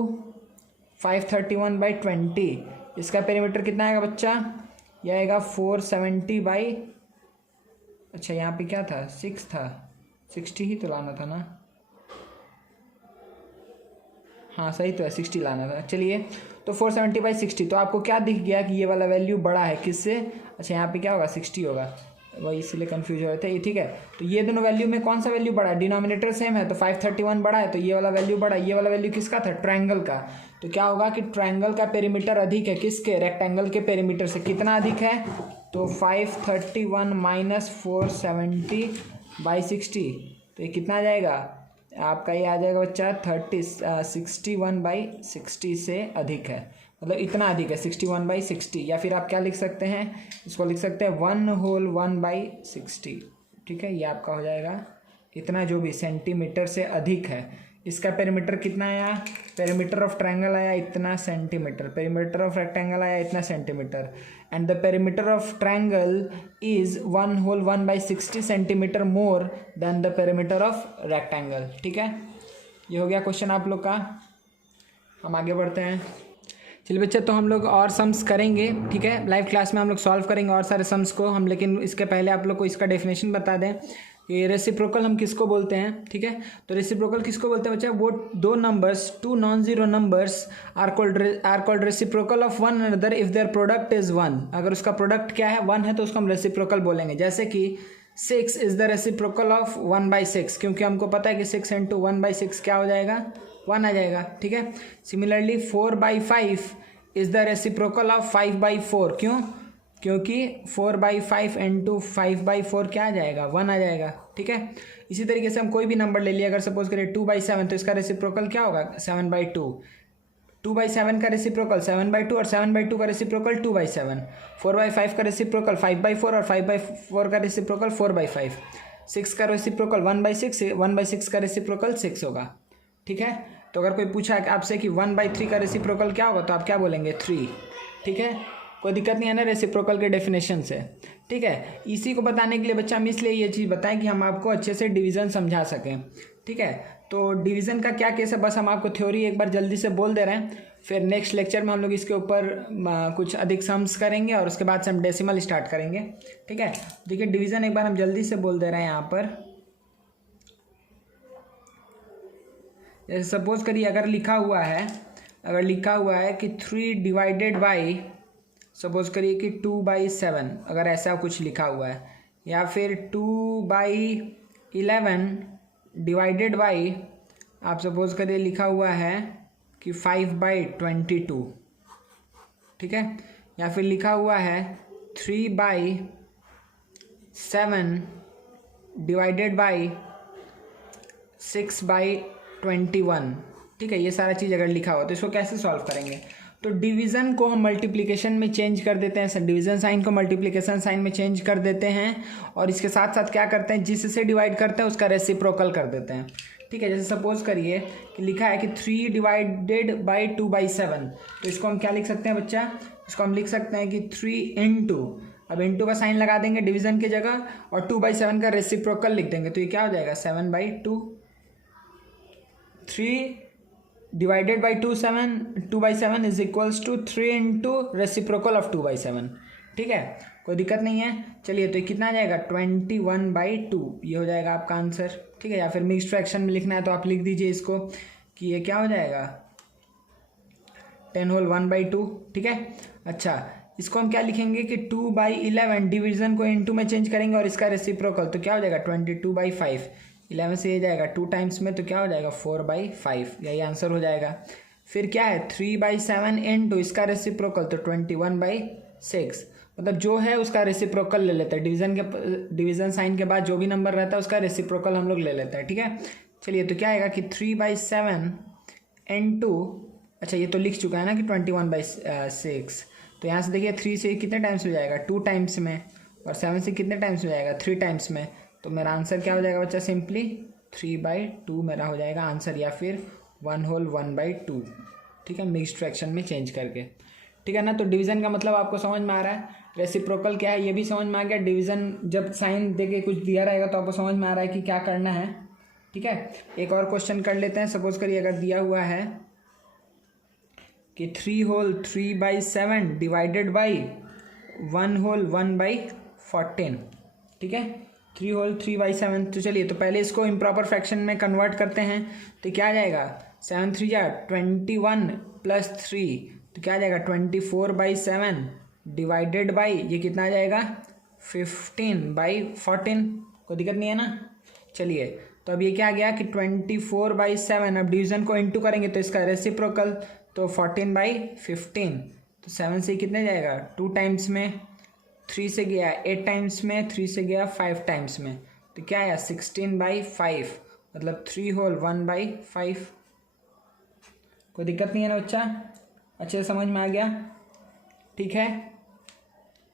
531/20। इसका पेरीमीटर कितना आएगा बच्चा, यह आएगा 470 बाई, अच्छा यहाँ पे क्या था, 6 था, 60 ही तो लाना था ना, हाँ सही तो है, 60 लाना था। चलिए तो 470/60, तो आपको क्या दिख गया कि ये वाला वैल्यू बड़ा है किससे, अच्छा यहाँ पे क्या होगा, 60 होगा, वही इसलिए कंफ्यूज हो रहे थे, ठीक है। तो ये दोनों वैल्यू में कौन सा वैल्यू बड़ा है, डिनोमिनेटर सेम है, तो 531 बड़ा है, तो ये वाला वैल्यू बड़ा है। ये वाला वैल्यू किसका था, ट्रायंगल का। तो क्या होगा कि ट्रायंगल का पेरीमीटर अधिक है किसके, रेक्टेंगल के पेरीमीटर से। कितना अधिक है, तो 531 माइनस 470/60, तो ये कितना आ जाएगा आपका, ये आ जाएगा बच्चा 61/60 से अधिक है, मतलब इतना अधिक है 61/60। या फिर आप क्या लिख सकते हैं, इसको लिख सकते हैं 1/60, ठीक है। ये आपका हो जाएगा इतना, जो भी सेंटीमीटर से अधिक है। इसका पेरीमीटर कितना आया, पेरीमीटर ऑफ ट्रायंगल आया इतना सेंटीमीटर, पेरीमीटर ऑफ रेक्टेंगल आया इतना centimetre, and the perimeter of triangle is 1/60 centimetre more than the perimeter of rectangle, ठीक है। ये हो गया क्वेश्चन आप लोग का। हम आगे बढ़ते हैं। चलिए बच्चे, तो हम लोग और सम्स करेंगे, ठीक है, लाइव क्लास में हम लोग सॉल्व करेंगे और सारे सम्स को हम, लेकिन इसके पहले आप लोग को इसका डेफिनेशन बता दें। ये रेसिप्रोकल हम किसको बोलते हैं, ठीक है। तो रेसिप्रोकल किसको बोलते हैं बच्चा, वो दो numbers, two non zero numbers are called reciprocal of one another if their product is 1। अगर उसका प्रोडक्ट क्या है, 1 है, तो उसको हम रेसिप्रोकल बोलेंगे। जैसे कि 6 इज द रेसिप्रोकल ऑफ 1/6, क्योंकि हमको पता है कि 6 × 1/6 क्या हो जाएगा, 1 आ जाएगा, ठीक है। Similarly 4/5 is the reciprocal of 5/4, क्यों, क्योंकि 4/5 × 5/4 क्या आ जाएगा, 1 आ जाएगा, ठीक है। इसी तरीके से हम कोई भी नंबर ले लिया, अगर सपोज करें 2/7, तो इसका रेसिप्रोकल क्या होगा, 7/2। 2/7 का रेसिप्रोकल 7/2 और 7/2 का रेसिप्रोकल 2/7। 4/5 का रेसिप्रोकल 5/4 और 5/4 का रेसिप्रोकल 4/5। 6 का रेसिप्रोकल 1/6, 1/6 का रेसिप्रोकल 6 होगा, ठीक है। तो अगर कोई पूछा आपसे कि 1/3 का रेसिप्रोकल क्या होगा, तो आप क्या बोलेंगे, 3, ठीक है। कोई दिक्कत नहीं है ना रेसिप्रोकल के डेफिनेशन से, ठीक है। इसी को बताने के लिए बच्चा हम इसलिए ये चीज़ बताएं कि हम आपको अच्छे से डिवीज़न समझा सकें, ठीक है। तो डिवीज़न का क्या केस है, बस हम आपको थ्योरी एक बार जल्दी से बोल दे रहे हैं, फिर नेक्स्ट लेक्चर में हम लोग इसके ऊपर कुछ अधिक सम्स करेंगे और उसके बाद से हम डेसिमल स्टार्ट करेंगे, ठीक है। देखिए डिवीज़न एक बार हम जल्दी से बोल दे रहे हैं यहाँ पर। जैसे सपोज करिए अगर लिखा हुआ है कि 3 डिवाइडेड बाई, सपोज करिए कि 2/7, अगर ऐसा कुछ लिखा हुआ है, या फिर 2/11 डिवाइडेड बाई, आप सपोज करिए लिखा हुआ है कि 5/22, ठीक है। या फिर लिखा हुआ है 3/7 डिवाइडेड बाई 6/21, ठीक है। ये सारा चीज़ अगर लिखा हुआ तो इसको कैसे सॉल्व करेंगे, तो डिवीज़न को हम मल्टीप्लिकेशन में चेंज कर देते हैं, डिवीज़न साइन को मल्टीप्लिकेशन साइन में चेंज कर देते हैं, और इसके साथ साथ क्या करते हैं, जिससे डिवाइड करते हैं उसका रेसिप्रोकल कर देते हैं, ठीक है। जैसे सपोज करिए कि लिखा है कि 3 डिवाइडेड बाई 2/7, तो इसको हम क्या लिख सकते हैं बच्चा, इसको हम लिख सकते हैं कि 3 × अब इंटू का साइन लगा देंगे डिवीज़न की जगह, और 2/7 का रेसिप्रोकल लिख देंगे, तो ये क्या हो जाएगा 7/2। 3 divided by 2/7 is equals to 3 × reciprocal of 2/7, ठीक है। कोई दिक्कत नहीं है। चलिए तो ये कितना आ जाएगा 21/2, ये हो जाएगा आपका आंसर, ठीक है। या फिर मिक्स्ड फ्रैक्शन में लिखना है तो आप लिख दीजिए इसको कि ये क्या हो जाएगा 10^1/2, ठीक है। अच्छा इसको हम क्या लिखेंगे कि 2/11 डिवीज़न को इंटू में चेंज करेंगे और इसका रेसिप्रोकल, तो क्या हो जाएगा 22/5। 11 से ये जाएगा 2 टाइम्स में, तो क्या हो जाएगा 4/5, यही आंसर हो जाएगा। फिर क्या है 3/7 × इसका रेसिप्रोकल, तो 21/6, मतलब जो है उसका रेसिप्रोकल ले लेते हैं, डिवीज़न साइन के बाद जो भी नंबर रहता है उसका रेसिप्रोकल हम लोग ले लेते हैं, ठीक है। चलिए तो क्या आएगा कि 3/7 into, अच्छा ये तो लिख चुका है ना कि 21/6, तो यहाँ से देखिए 3 से कितने टाइम्स हो जाएगा, 2 टाइम्स में, और 7 से कितने टाइम्स हो जाएगा, 3 टाइम्स में। तो मेरा आंसर क्या हो जाएगा बच्चा, सिंपली 3/2 मेरा हो जाएगा आंसर, या फिर 1/2, ठीक है, मिक्स्ड फ्रैक्शन में चेंज करके, ठीक है ना। तो डिवीज़न का मतलब आपको समझ में आ रहा है, रेसिप्रोकल क्या है ये भी समझ में आ गया, डिवीज़न जब साइन देके कुछ दिया रहेगा तो आपको समझ में आ रहा है कि क्या करना है, ठीक है। एक और क्वेश्चन कर लेते हैं। सपोज करिए अगर दिया हुआ है कि 3 होल 3/7 डिवाइडेड बाई 1 होल 1/14, ठीक है, 3 होल 3/7। तो चलिए तो पहले इसको इम्प्रॉपर फ्रैक्शन में कन्वर्ट करते हैं, तो क्या आ जाएगा, 7 3 जा 21 प्लस 3, तो क्या आ जाएगा 24/7 डिवाइडेड बाई ये कितना आ जाएगा 15/14, कोई दिक्कत नहीं है ना। चलिए तो अब ये क्या आ गया कि 24/7, अब डिवीज़न को इंटू करेंगे तो इसका रेसिप्रोकल, तो 14/15, तो 7 से कितने जाएगा 2 टाइम्स में, 3 से गया 8 टाइम्स में, 3 से गया 5 टाइम्स में, तो क्या आया 16/5, मतलब 3 होल 1/5। कोई दिक्कत नहीं है ना बच्चा, अच्छे से समझ में आ गया, ठीक है,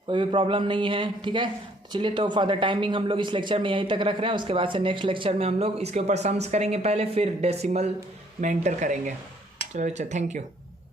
कोई भी प्रॉब्लम नहीं है, ठीक है। चलिए तो फॉर द टाइमिंग हम लोग इस लेक्चर में यहीं तक रख रहे हैं, उसके बाद से नेक्स्ट लेक्चर में हम लोग इसके ऊपर सम्स करेंगे पहले, फिर डेसिमल में एंटर करेंगे। चलो अच्छा, थैंक यू।